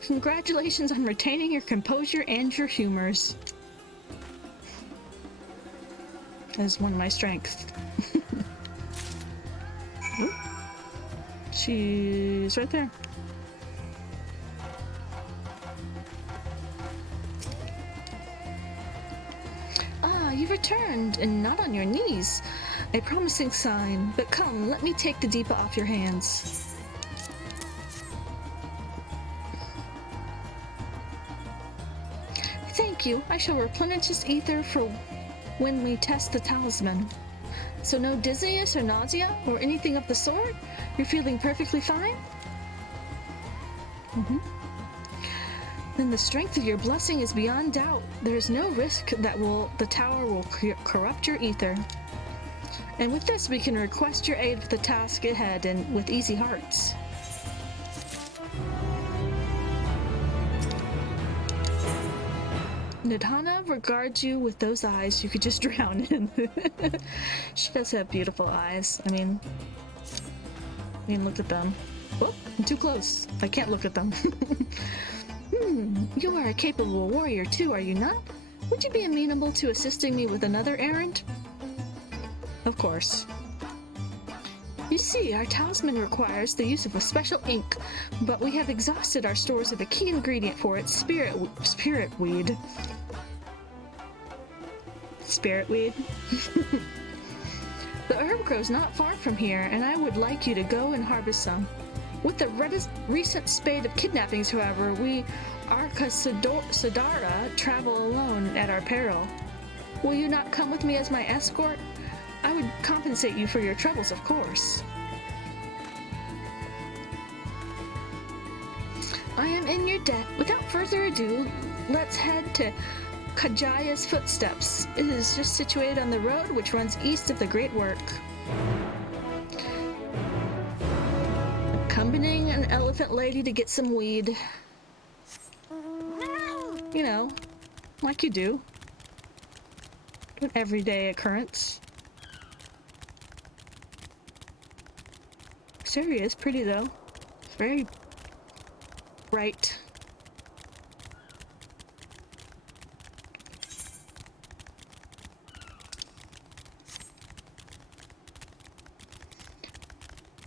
Congratulations on retaining your composure and your humors. That is one of my strengths. She's right there. Ah, you returned, and not on your knees. A promising sign, but come, let me take the Deepa off your hands. Thank you. I shall replenish this ether for when we test the talisman. So no dizziness or nausea or anything of the sort? You're feeling perfectly fine? Then the strength of your blessing is beyond doubt. There is no risk that the tower will corrupt your ether. And with this, we can request your aid for the task ahead and with easy hearts. Nidhana regards you with those eyes you could just drown in. She does have beautiful eyes. I mean, look at them. Whoop, I'm too close. I can't look at them. You are a capable warrior too, are you not? Would you be amenable to assisting me with another errand? Of course. You see, our talisman requires the use of a special ink, but we have exhausted our stores of a key ingredient for it, spirit weed. Spirit weed? The herb grows not far from here, and I would like you to go and harvest some. With the recent spate of kidnappings, however, we Arca Sadara travel alone at our peril. Will you not come with me as my escort? I would compensate you for your troubles, of course. I am in your debt. Without further ado, let's head to Kajaya's Footsteps. It is just situated on the road which runs east of the Great Work. asking an elephant lady to get some weed. You know, like you do. An everyday occurrence. This area is pretty though. It's very bright.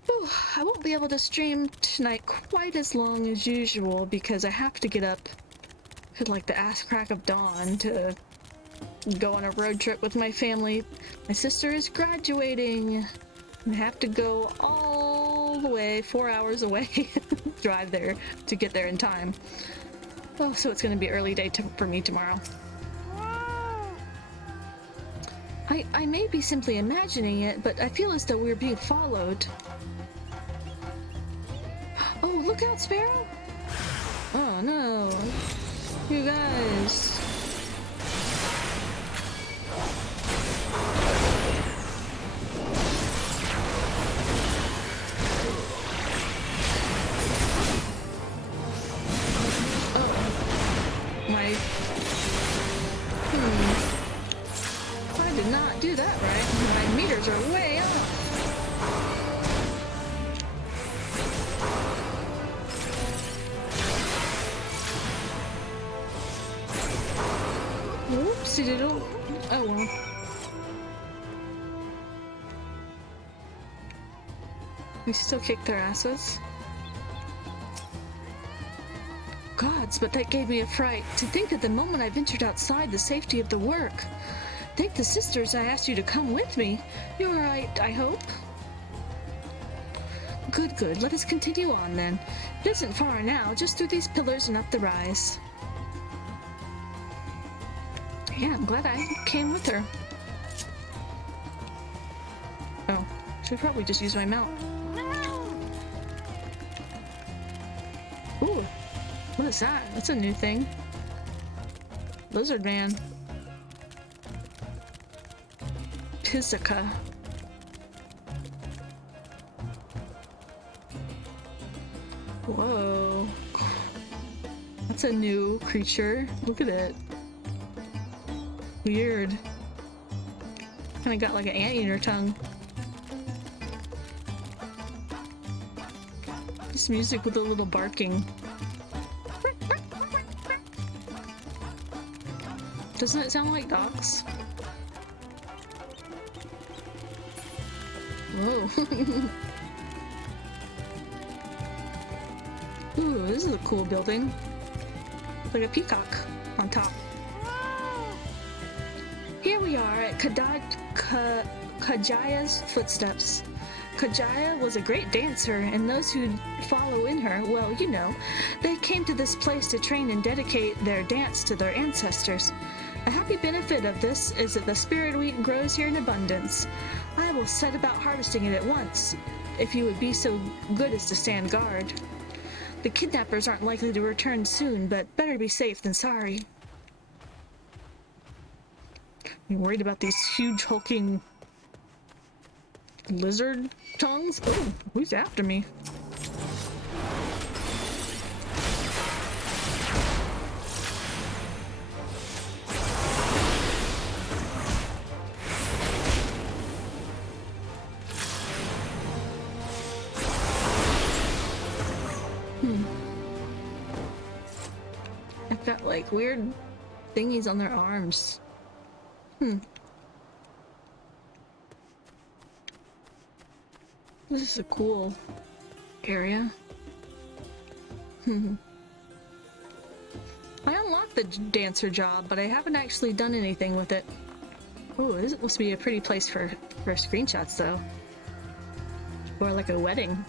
Whew, I won't be able to stream tonight quite as long as usual because I have to get up at like the ass crack of dawn to go on a road trip with my family. My sister is graduating and I have to go all the way 4 hours away drive there to get there in time. Oh, so it's going to be early day for me tomorrow. I may be simply imagining it, but I feel as though we're being followed. Oh, look out, Sparrow! Oh no, you guys. I did not do that right. My meters are way off. Whoopsie doodle. Oh well. We still kick their asses. Gods, but that gave me a fright. To think that the moment I ventured outside the safety of the work. Thank the sisters I asked you to come with me. You're alright, I hope? Good, good. Let us continue on then. It isn't far now, just through these pillars and up the rise. Yeah, I'm glad I came with her. Oh, should probably just use my mount. Ooh. What is that? That's a new thing. Lizard man. Pizzica. Whoa. That's a new creature. Look at it. Weird. Kinda got like an anteater tongue. This music with a little barking. Doesn't it sound like dogs? Whoa. Ooh, this is a cool building. Like a peacock on top. Here we are at Kajaya's footsteps. Kajaya was a great dancer, and those who follow in her, well, you know, they came to this place to train and dedicate their dance to their ancestors. A happy benefit of this is that the spirit wheat grows here in abundance. I will set about harvesting it at once, if you would be so good as to stand guard. The kidnappers aren't likely to return soon, but better be safe than sorry. I'm worried about these huge hulking lizard tongues. Oh, who's after me? I've got like weird thingies on their arms. This is a cool area. I unlocked the dancer job, but I haven't actually done anything with it. Oh, this must be a pretty place for screenshots, though. Or like a wedding.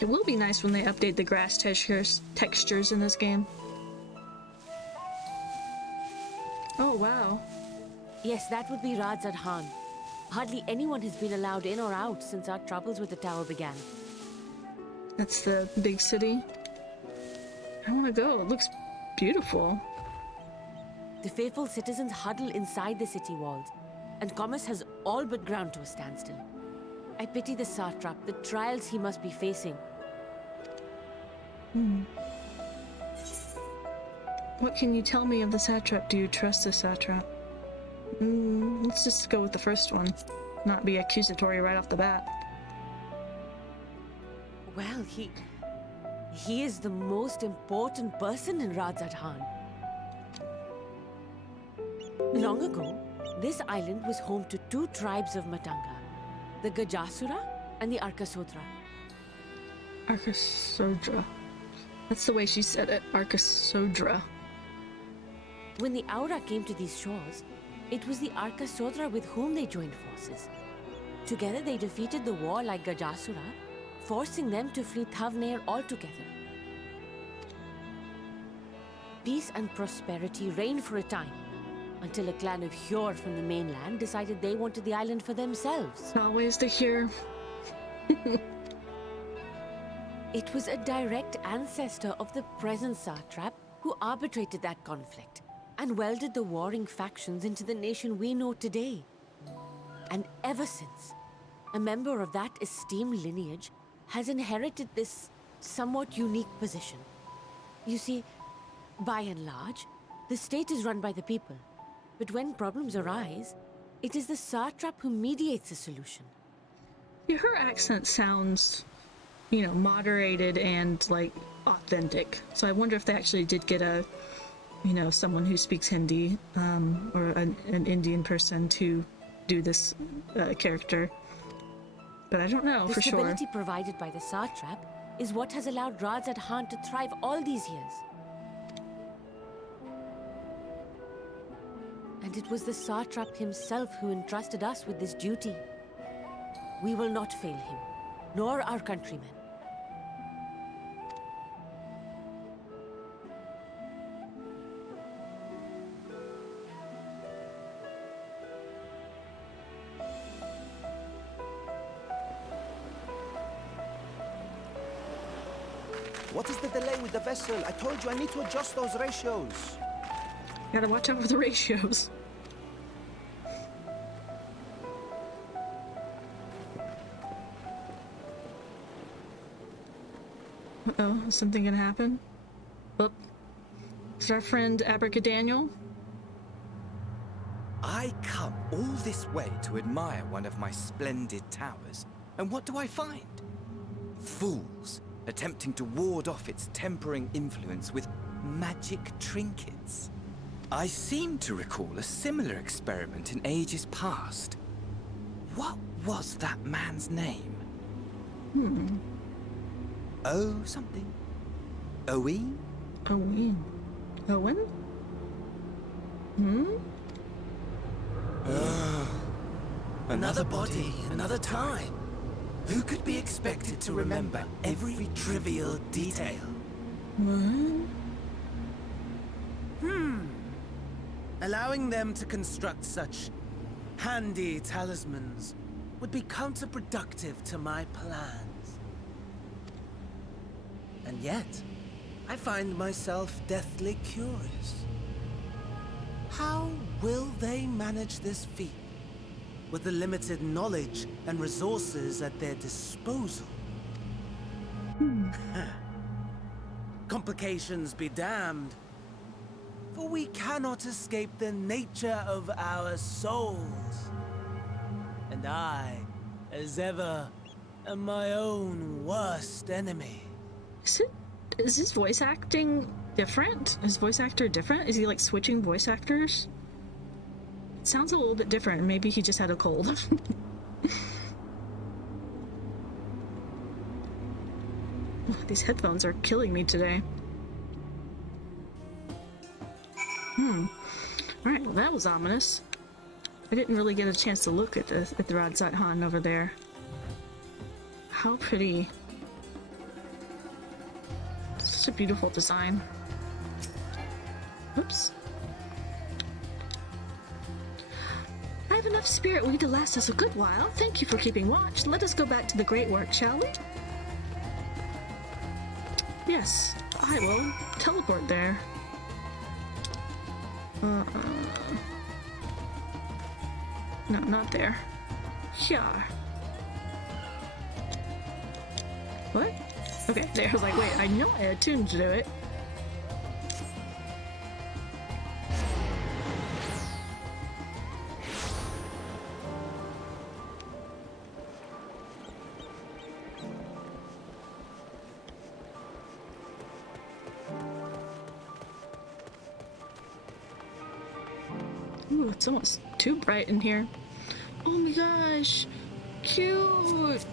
It will be nice when they update the grass textures in this game. Oh, wow. Yes, that would be Radzad Khan. Hardly anyone has been allowed in or out since our troubles with the tower began. That's the big city. I want to go. It looks beautiful. The faithful citizens huddle inside the city walls, and commerce has all but ground to a standstill. I pity the satrap, the trials he must be facing. What can you tell me of the satrap? Do you trust the satrap? Let's just go with the first one. Not be accusatory right off the bat. Well, he is the most important person in Radzad Khan. Long ago, this island was home to two tribes of Matanga, the Gajasura and the Arkasodra. Arkasodra. That's the way she said it. Arkasodra. When the Aura came to these shores, it was the Arkasodra with whom they joined forces. Together they defeated the war like Gajasura, forcing them to flee Thavnair altogether. Peace and prosperity reigned for a time, until a clan of Hjor from the mainland decided they wanted the island for themselves. Always the Hjor. It was a direct ancestor of the present satrap who arbitrated that conflict and welded the warring factions into the nation we know today. And ever since, a member of that esteemed lineage has inherited this somewhat unique position. You see, by and large, the state is run by the people. But when problems arise, it is the satrap who mediates a solution. Yeah, her accent sounds, moderated and, like, authentic. So I wonder if they actually did get a, someone who speaks Hindi, or an Indian person to do this character. But I don't know for sure. The stability provided by the satrap is what has allowed Radzad Khan to thrive all these years. And it was the satrap himself who entrusted us with this duty. We will not fail him, nor our countrymen. What is the delay with the vessel? I told you I need to adjust those ratios. Gotta watch out for the ratios. Uh-oh, is something gonna happen? Oop. Is our friend Abracadaniel? I come all this way to admire one of my splendid towers, and what do I find? Fools attempting to ward off its tempering influence with magic trinkets. I seem to recall a similar experiment in ages past. What was that man's name? Oh, something. Owen? Owen? Owen? Another body, another time. Who could be expected to remember every trivial detail? What? Allowing them to construct such handy talismans would be counterproductive to my plans. And yet, I find myself deathly curious. How will they manage this feat with the limited knowledge and resources at their disposal? Complications be damned, for we cannot escape the nature of our souls. And I, as ever, am my own worst enemy. Is his voice acting different? Is voice actor different? Is he like switching voice actors? It sounds a little bit different. Maybe he just had a cold. These headphones are killing me today. Alright, well that was ominous. I didn't really get a chance to look at the Radzad Khan over there. How pretty. Such a beautiful design. Oops. have enough spirit weed to last us a good while. Thank you for keeping watch. Let us go back to the great work, shall we? Yes, I will teleport there. No, not there. Here. What? Okay, there. I was like, wait, I know I had tuned to do it. Ooh, it's almost too bright in here. Oh my gosh, cute!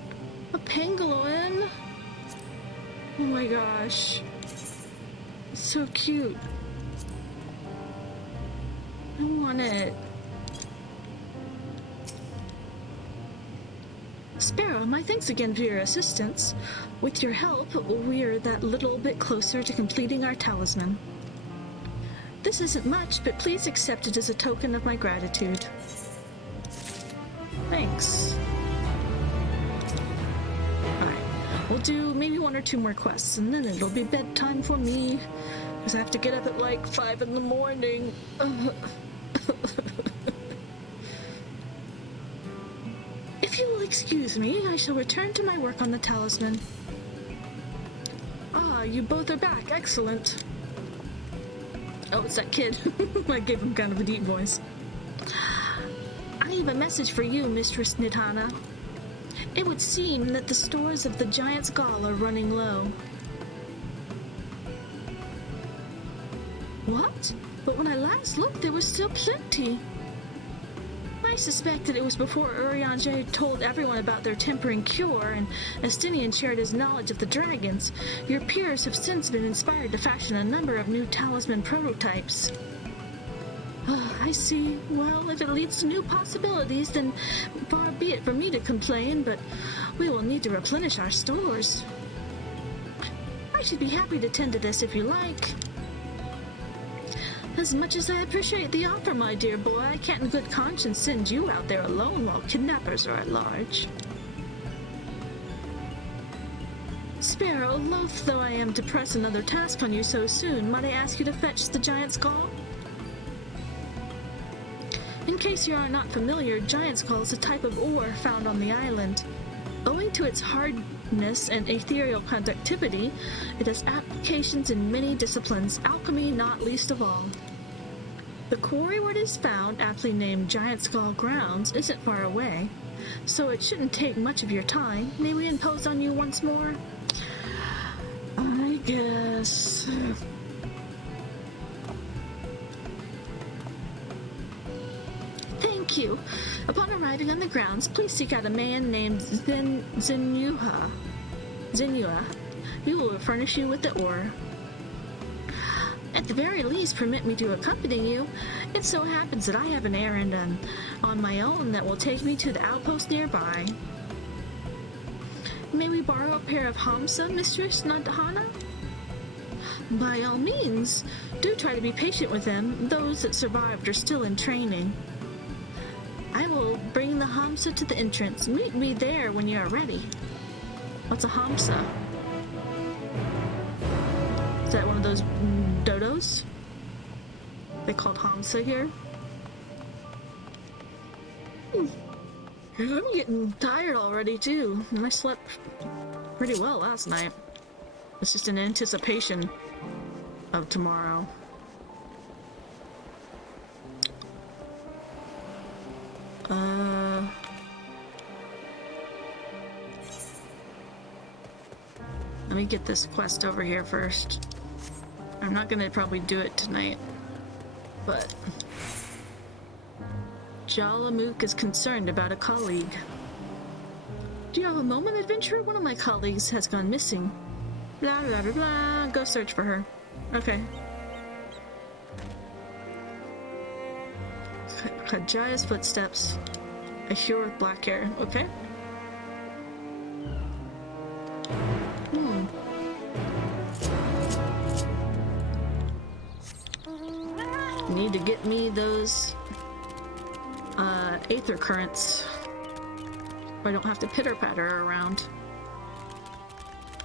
A pangolin! Oh my gosh, it's so cute. I want it. Sparrow, my thanks again for your assistance. With your help, we're that little bit closer to completing our talisman. This isn't much, but please accept it as a token of my gratitude. Thanks. Alright, we'll do maybe 1 or 2 more quests, and then it'll be bedtime for me, because I have to get up at like 5 in the morning. If you will excuse me, I shall return to my work on the talisman. Ah, you both are back. Excellent. Oh, it's that kid. I gave him kind of a deep voice. I have a message for you, Mistress Nidhana. It would seem that the stores of the Giant's Gall are running low. What? But when I last looked, there was still plenty. I suspect that it was before Urianger told everyone about their tempering cure, and Estinian shared his knowledge of the dragons. Your peers have since been inspired to fashion a number of new talisman prototypes. I see. Well, if it leads to new possibilities, then far be it for me to complain, but we will need to replenish our stores. I should be happy to tend to this if you like. As much as I appreciate the offer, my dear boy, I can't in good conscience send you out there alone while kidnappers are at large. Sparrow, loath though I am to press another task on you so soon, might I ask you to fetch the Giant's Gall? In case you are not familiar, Giant's Gall is a type of ore found on the island. Owing to its hardness and ethereal conductivity, it has applications in many disciplines, alchemy not least of all. The quarry where it is found, aptly named Giant's Gall Grounds, isn't far away, so it shouldn't take much of your time. May we impose on you once more? I guess. Thank you. Upon arriving on the grounds, please seek out a man named Zenua. He will furnish you with the ore. At the very least, permit me to accompany you. It so happens that I have an errand on my own that will take me to the outpost nearby. May we borrow a pair of Hamsa, Mistress Nidhana? By all means. Do try to be patient with them. Those that survived are still in training. I will bring the Hamsa to the entrance. Meet me there when you are ready. What's a Hamsa? Is that one of those dodos? They called Hamsa here? I'm getting tired already too, and I slept pretty well last night. It's just in anticipation of tomorrow. Let me get this quest over here first. I'm not gonna probably do it tonight, but Jalamook is concerned about a colleague. Do you have a moment, adventurer? One of my colleagues has gone missing. Blah blah blah blah. Go search for her. Okay. Kajaya's footsteps. A hero with black hair. Okay. Need to get me those aether currents. I don't have to pitter-patter around.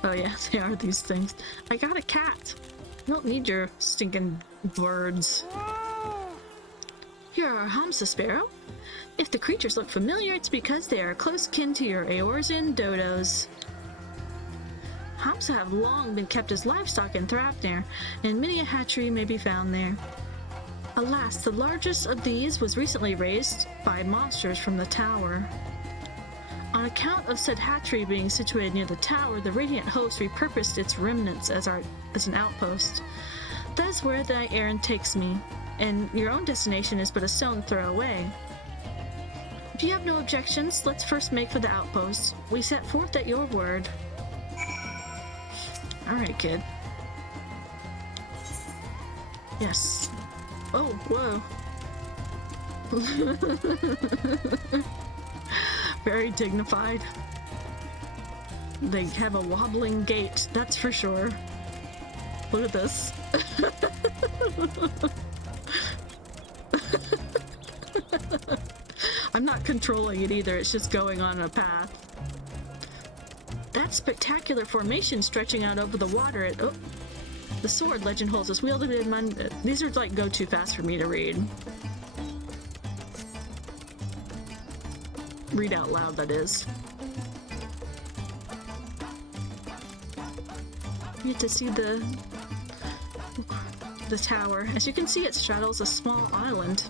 Oh yeah, they are these things. I got a cat. I don't need your stinking birds. Here are Hamsa, Sparrow. If the creatures look familiar, it's because they are close kin to your Eorzean dodos. Hamsa have long been kept as livestock in Thrapnir, and many a hatchery may be found there. Alas, the largest of these was recently raised by monsters from the tower. On account of said hatchery being situated near the tower, the Radiant Host repurposed its remnants as an outpost. That is where thy errand takes me, and your own destination is but a stone throw away. If you have no objections, let's first make for the outpost. We set forth at your word. Alright, kid. Yes. Oh, whoa. Very dignified. They have a wobbling gait, that's for sure. Look at this. I'm not controlling it either, it's just going on a path. That spectacular formation stretching out over the water at... Oh, the sword legend holds us wielded in my... These are like go too fast for me to read. Read out loud, that is. You get to see the tower. As you can see, it straddles a small island.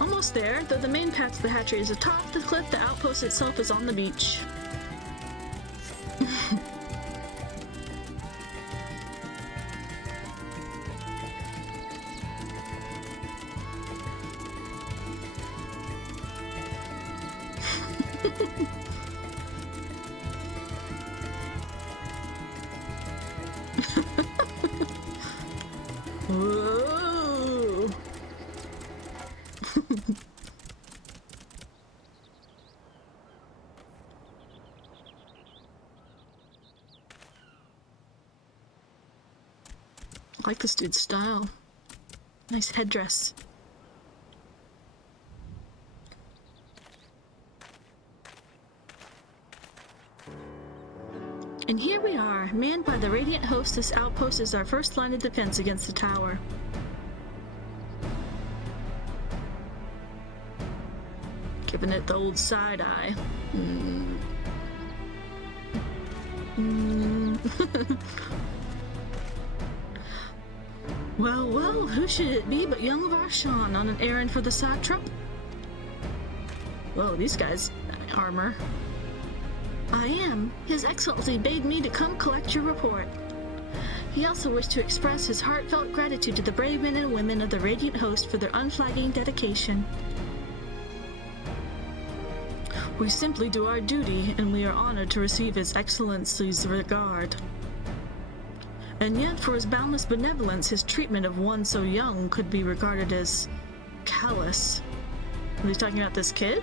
Almost there, though the main path to the hatchery is atop the cliff, the outpost itself is on the beach. Whoa! I like this dude's style. Nice headdress. And here we are, manned by the Radiant Host. This outpost is our first line of defense against the tower. Giving it the old side eye. Well, well, who should it be but young Varshan on an errand for the satrap? Whoa, these guys, armor. I am. His Excellency bade me to come collect your report. He also wished to express his heartfelt gratitude to the brave men and women of the Radiant Host for their unflagging dedication. We simply do our duty, and we are honored to receive His Excellency's regard. And yet, for his boundless benevolence, his treatment of one so young could be regarded as callous. Are they talking about this kid?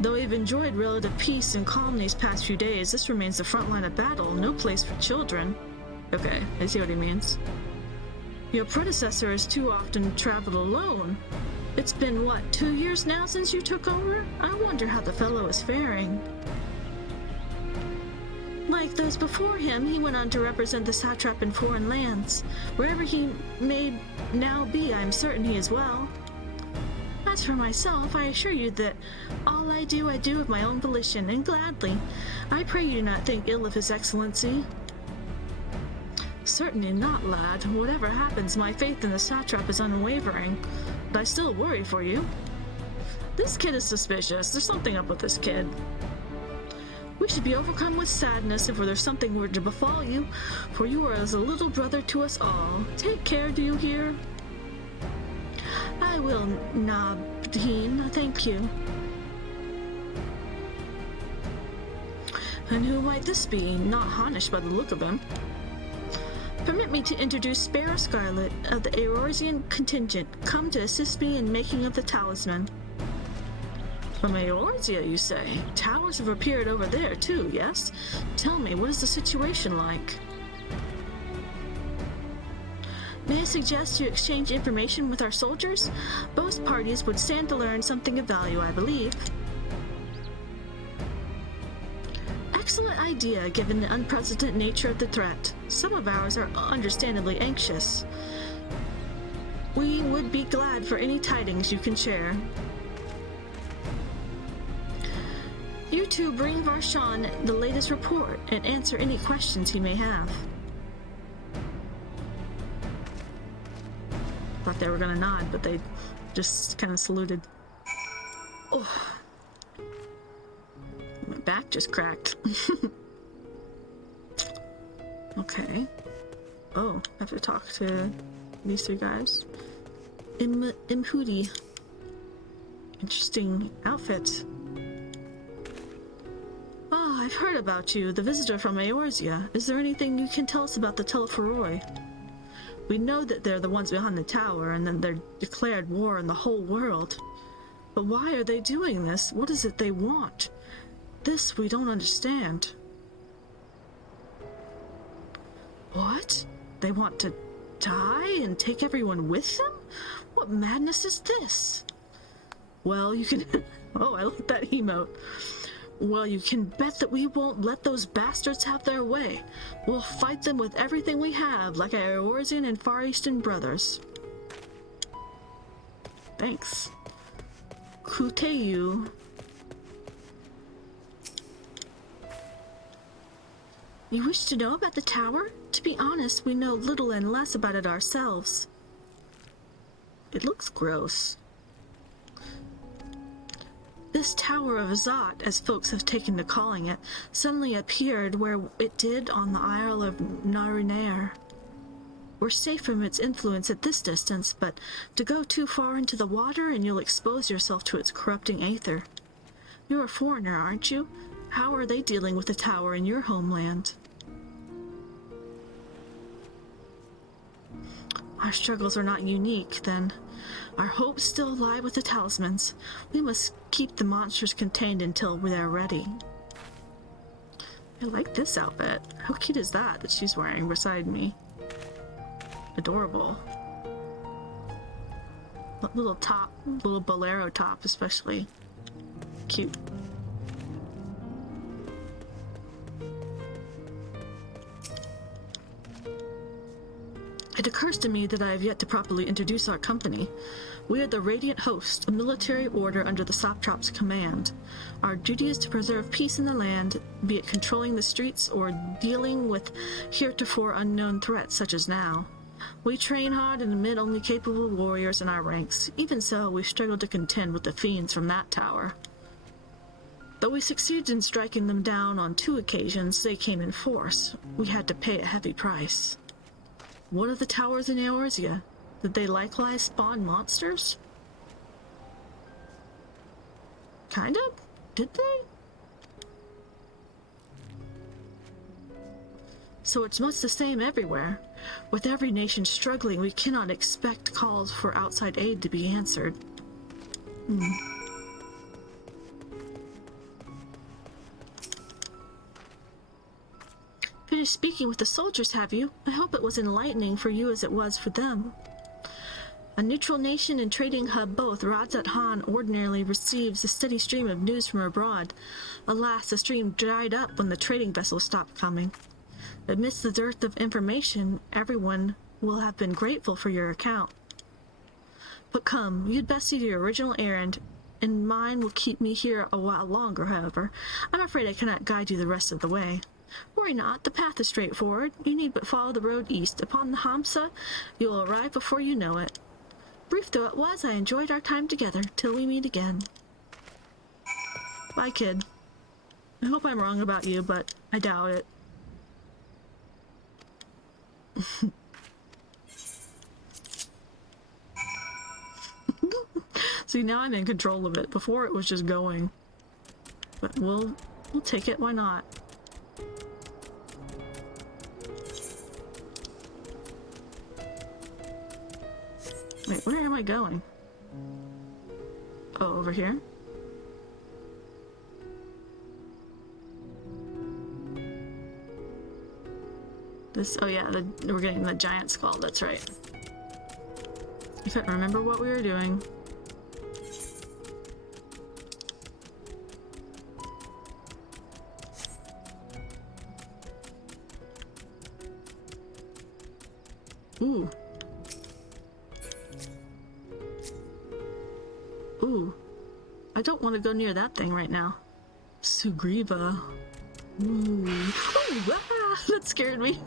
Though we've enjoyed relative peace and calm these past few days, this remains the front line of battle, no place for children. Okay, I see what he means. Your predecessor has too often traveled alone. It's been, what, 2 years now since you took over? I wonder how the fellow is faring. Like those before him, he went on to represent the satrap in foreign lands. Wherever he may now be, I am certain he is well. As for myself, I assure you that all I do of my own volition, and gladly. I pray you do not think ill of His Excellency. Certainly not, lad. Whatever happens, my faith in the satrap is unwavering, but I still worry for you. This kid is suspicious. There's something up with this kid. We should be overcome with sadness if there's something were to befall you, for you are as a little brother to us all. Take care, do you hear? I will, Nabdeen, thank you. And who might this be? Not Hanish by the look of him. Permit me to introduce Sparrow Scarlet of the Eorzean contingent, come to assist me in making of the talisman. From Eorzea, you say? Towers have appeared over there, too, yes? Tell me, what is the situation like? May I suggest you exchange information with our soldiers? Both parties would stand to learn something of value, I believe. Excellent idea, given the unprecedented nature of the threat. Some of ours are understandably anxious. We would be glad for any tidings you can share. You two bring Varshan the latest report and answer any questions he may have. Thought they were gonna nod, but they just kind of saluted. Oh. My back just cracked. Okay. Oh, I have to talk to these three guys. Imhudi. Interesting outfit. Ah, I've heard about you, the visitor from Eorzea. Is there anything you can tell us about the Telephoroi? We know that they're the ones behind the tower, and that they're declared war on the whole world. But why are they doing this? What is it they want? This we don't understand. What? They want to die and take everyone with them? What madness is this? Well, you can... Oh, I like that emote. Well, you can bet that we won't let those bastards have their way. We'll fight them with everything we have, like our Eorzean and Far Eastern brothers. Thanks. Kuteyu. You wish to know about the tower? To be honest, we know little and less about it ourselves. It looks gross. This Tower of Azat, as folks have taken to calling it, suddenly appeared where it did on the Isle of Narunair. We're safe from its influence at this distance, but to go too far into the water and you'll expose yourself to its corrupting aether. You're a foreigner, aren't you? How are they dealing with the tower in your homeland? Our struggles are not unique, then. Our hopes still lie with the talismans. We must keep the monsters contained until they're ready. I like this outfit. How cute is that she's wearing beside me? Adorable. That little top, little bolero top especially. Cute. It occurs to me that I have yet to properly introduce our company. We are the Radiant Host, a military order under the Soptrop's command. Our duty is to preserve peace in the land, be it controlling the streets or dealing with heretofore unknown threats such as now. We train hard and admit only capable warriors in our ranks. Even so, we struggle to contend with the fiends from that tower. Though we succeeded in striking them down on 2 occasions, they came in force. We had to pay a heavy price. What of the towers in Eorzea? Did they likewise spawn monsters? Kind of? Did they? So it's much the same everywhere. With every nation struggling, we cannot expect calls for outside aid to be answered. Finished speaking with the soldiers, have you? I hope it was enlightening for you as it was for them. A neutral nation and trading hub both, Radzat Han ordinarily receives a steady stream of news from abroad. Alas, the stream dried up when the trading vessels stopped coming. Amidst the dearth of information, everyone will have been grateful for your account. But come, you'd best see your original errand, and mine will keep me here a while longer, however. I'm afraid I cannot guide you the rest of the way. Worry not, the path is straightforward. You need but follow the road east. Upon the Hamsa, you will arrive before you know it. Brief though it was, I enjoyed our time together. Till we meet again. Bye, kid. I hope I'm wrong about you, but I doubt it. See, now I'm in control of it. Before it was just going. But we'll take it, why not? Wait, where am I going? Oh, over here? This, oh yeah, we're getting the giant skull, that's right. I couldn't remember what we were doing. Ooh. Ooh. I don't want to go near that thing right now. Sugriva. Ooh. Ooh, ah, that scared me.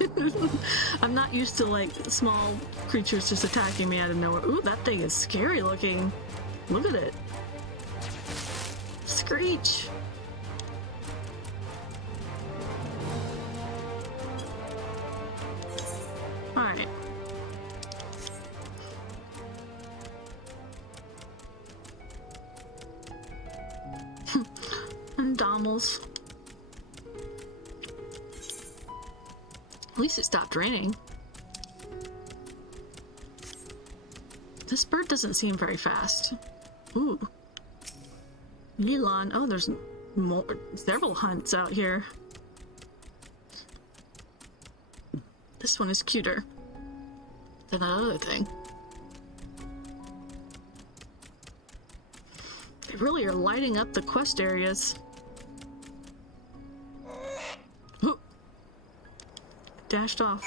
I'm not used to like small creatures just attacking me out of nowhere. Ooh, that thing is scary looking. Look at it. Screech. Alright. And Dommels. At least it stopped raining. This bird doesn't seem very fast. Ooh. Elon. Oh, there's several hunts out here. This one is cuter than that other thing. They really are lighting up the quest areas. Ooh. Dashed off.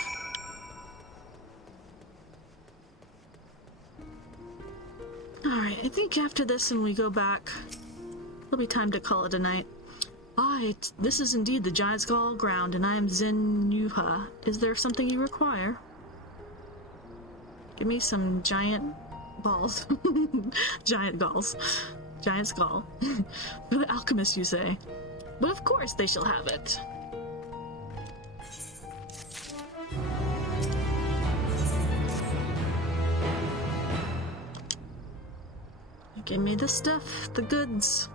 Alright, I think after this and we go back, it'll be time to call it a night. This is indeed the Giant Skull ground, and I am Zenuha. Is there something you require? Give me some giant balls. Giant galls. Giant skull. For the alchemist, you say? But of course they shall have it. Give me the stuff, the goods.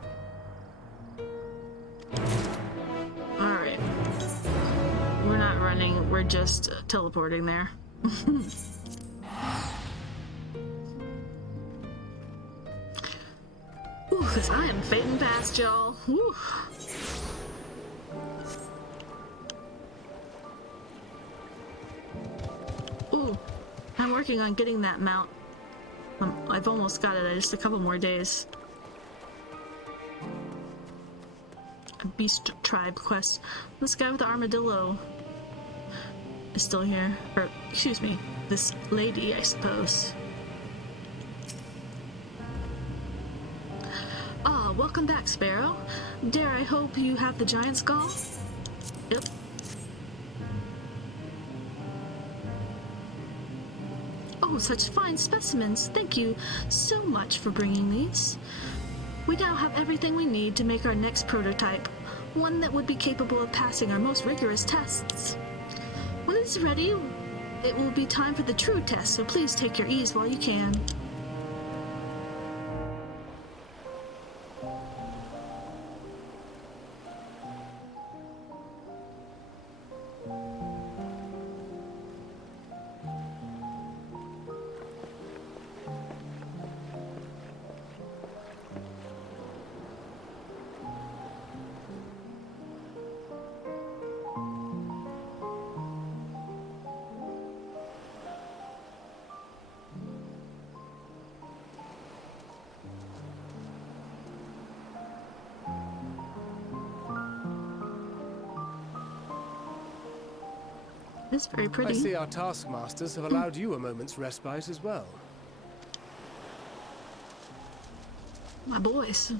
Alright. We're not running, we're just teleporting there. Ooh, cause I am fading past y'all. Ooh. Ooh, I'm working on getting that mount. I've almost got it, just a couple more days. A beast tribe quest. This guy with the armadillo is still here. Or, excuse me, this lady, I suppose. Ah, welcome back, Sparrow. Dare I hope you have the giant skull? Yep. Oh, such fine specimens. Thank you so much for bringing these. We now have everything we need to make our next prototype, one that would be capable of passing our most rigorous tests. When it's ready, it will be time for the true test, so please take your ease while you can. It's very pretty. I see our taskmasters have allowed you a moment's respite as well. My boys.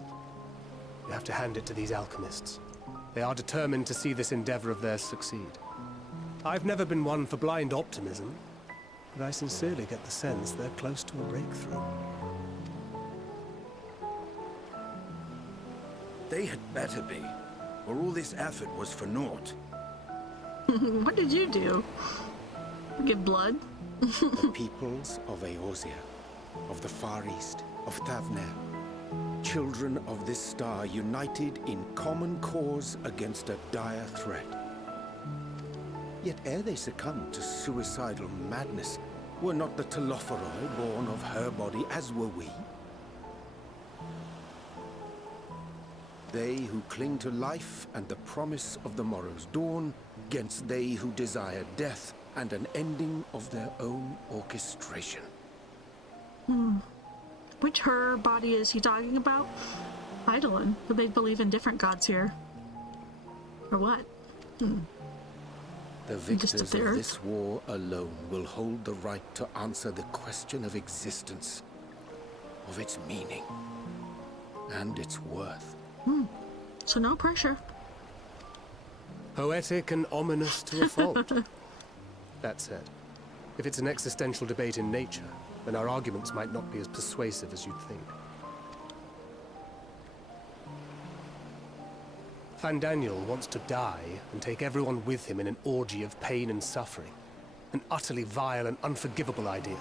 You have to hand it to these alchemists. They are determined to see this endeavor of theirs succeed. I've never been one for blind optimism, but I sincerely get the sense they're close to a breakthrough. They had better be, or all this effort was for naught. What did you do? Give blood? The peoples of Eorzea, of the Far East, of Thavner, children of this star united in common cause against a dire threat. Yet ere they succumbed to suicidal madness, were not the Telophoroi born of her body as were we? They who cling to life and the promise of the morrow's dawn against they who desire death and an ending of their own orchestration. Which her body is he talking about? Eidolon, who they believe in different gods here. Or what? The victors of this war alone will hold the right to answer the question of existence, of its meaning, and its worth. So no pressure. Poetic and ominous to a fault. That said, if it's an existential debate in nature, then our arguments might not be as persuasive as you'd think. Fandaniel wants to die and take everyone with him in an orgy of pain and suffering. An utterly vile and unforgivable idea.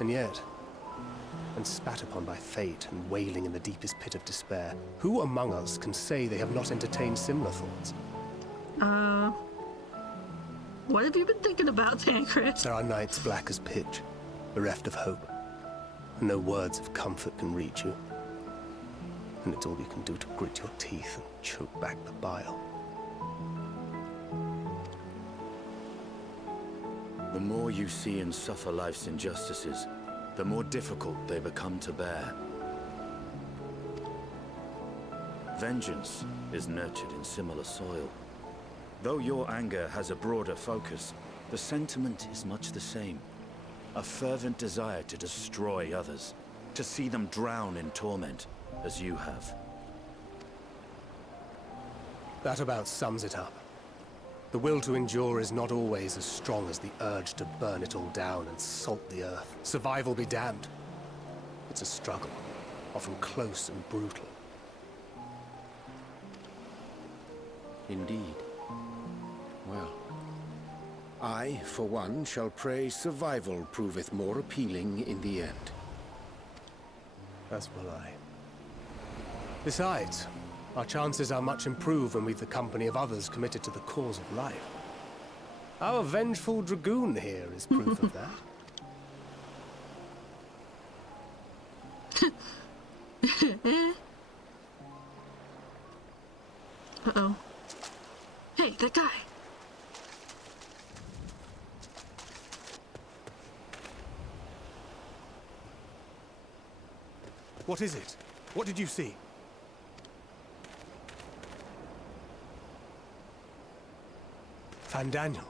And yet, when spat upon by fate and wailing in the deepest pit of despair, who among us can say they have not entertained similar thoughts? What have you been thinking about, Tancred? There are nights black as pitch, bereft of hope. And no words of comfort can reach you. And it's all you can do to grit your teeth and choke back the bile. The more you see and suffer life's injustices, the more difficult they become to bear. Vengeance is nurtured in similar soil. Though your anger has a broader focus, the sentiment is much the same. A fervent desire to destroy others, to see them drown in torment, as you have. That about sums it up. The will to endure is not always as strong as the urge to burn it all down and salt the earth. Survival be damned. It's a struggle, often close and brutal. Indeed. Well, I, for one, shall pray survival proveth more appealing in the end. As will I. Besides, our chances are much improved when we've the company of others committed to the cause of life. Our vengeful dragoon here is proof of that. Uh-oh. Hey, that guy. What is it? What did you see? Fandaniel,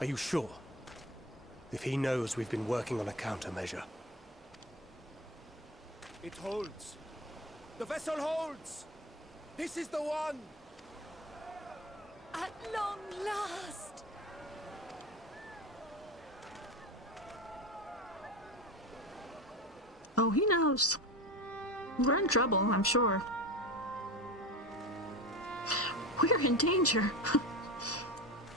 are you sure? If he knows we've been working on a countermeasure. It holds. The vessel holds. This is the one. At long last! Oh, he knows. We're in trouble, I'm sure. We're in danger.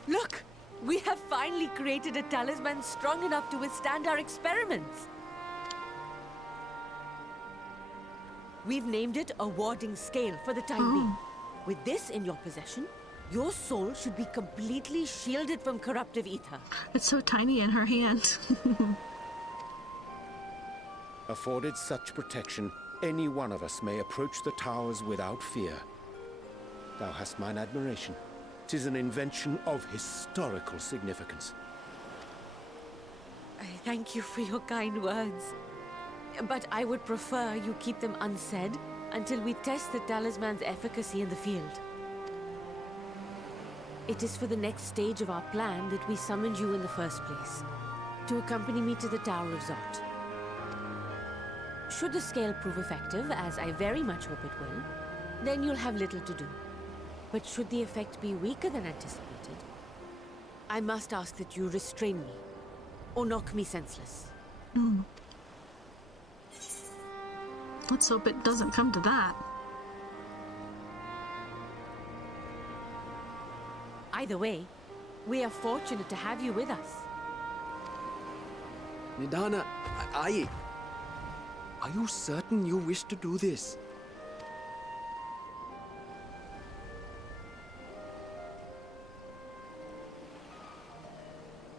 Look! We have finally created a talisman strong enough to withstand our experiments. We've named it a warding scale for the time being. With this in your possession, your soul should be completely shielded from corruptive ether. It's so tiny in her hand. Afforded such protection, any one of us may approach the towers without fear. Thou hast mine admiration. 'Tis an invention of historical significance. I thank you for your kind words. But I would prefer you keep them unsaid until we test the talisman's efficacy in the field. It is for the next stage of our plan that we summoned you in the first place, to accompany me to the Tower of Zot. Should the scale prove effective, as I very much hope it will, then you'll have little to do. But should the effect be weaker than anticipated, I must ask that you restrain me, or knock me senseless. Let's hope it doesn't come to that. Either way, we are fortunate to have you with us. Nidana, are you certain you wish to do this?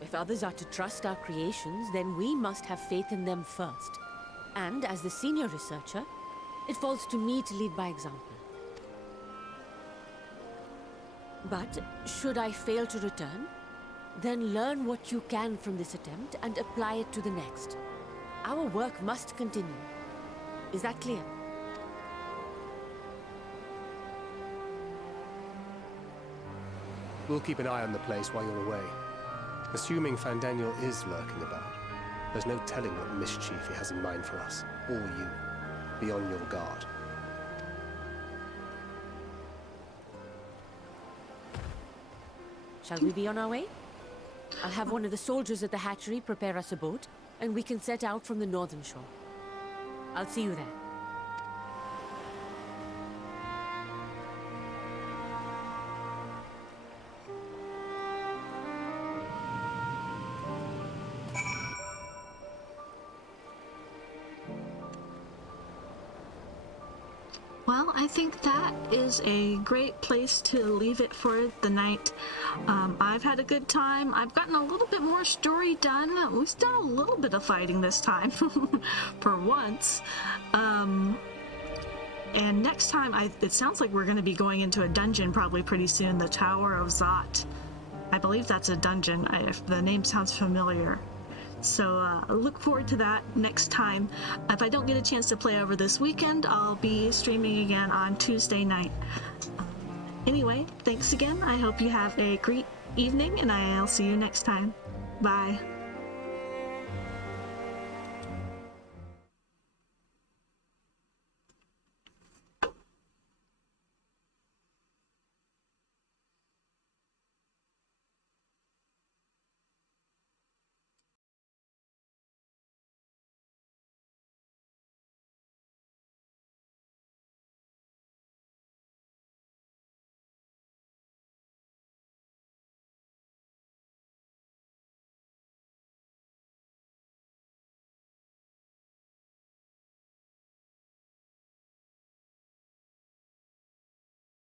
If others are to trust our creations, then we must have faith in them first. And as the senior researcher, it falls to me to lead by example. But should I fail to return, then learn what you can from this attempt and apply it to the next. Our work must continue. Is that clear? We'll keep an eye on the place while you're away. Assuming Fandaniel is lurking about, there's no telling what mischief he has in mind for us, or you. Be on your guard. Shall we be on our way? I'll have one of the soldiers at the hatchery prepare us a boat, and we can set out from the northern shore. I'll see you there. Well, I think that is a great place to leave it for the night. I've had a good time. I've gotten a little bit more story done. We've done a little bit of fighting this time, for once. And next time, it sounds like we're going to be going into a dungeon probably pretty soon, the Tower of Zot. I believe that's a dungeon, if the name sounds familiar. So look forward to that next time. If I don't get a chance to play over this weekend, I'll be streaming again on Tuesday night. Anyway, thanks again. I hope you have a great evening, and I'll see you next time. Bye.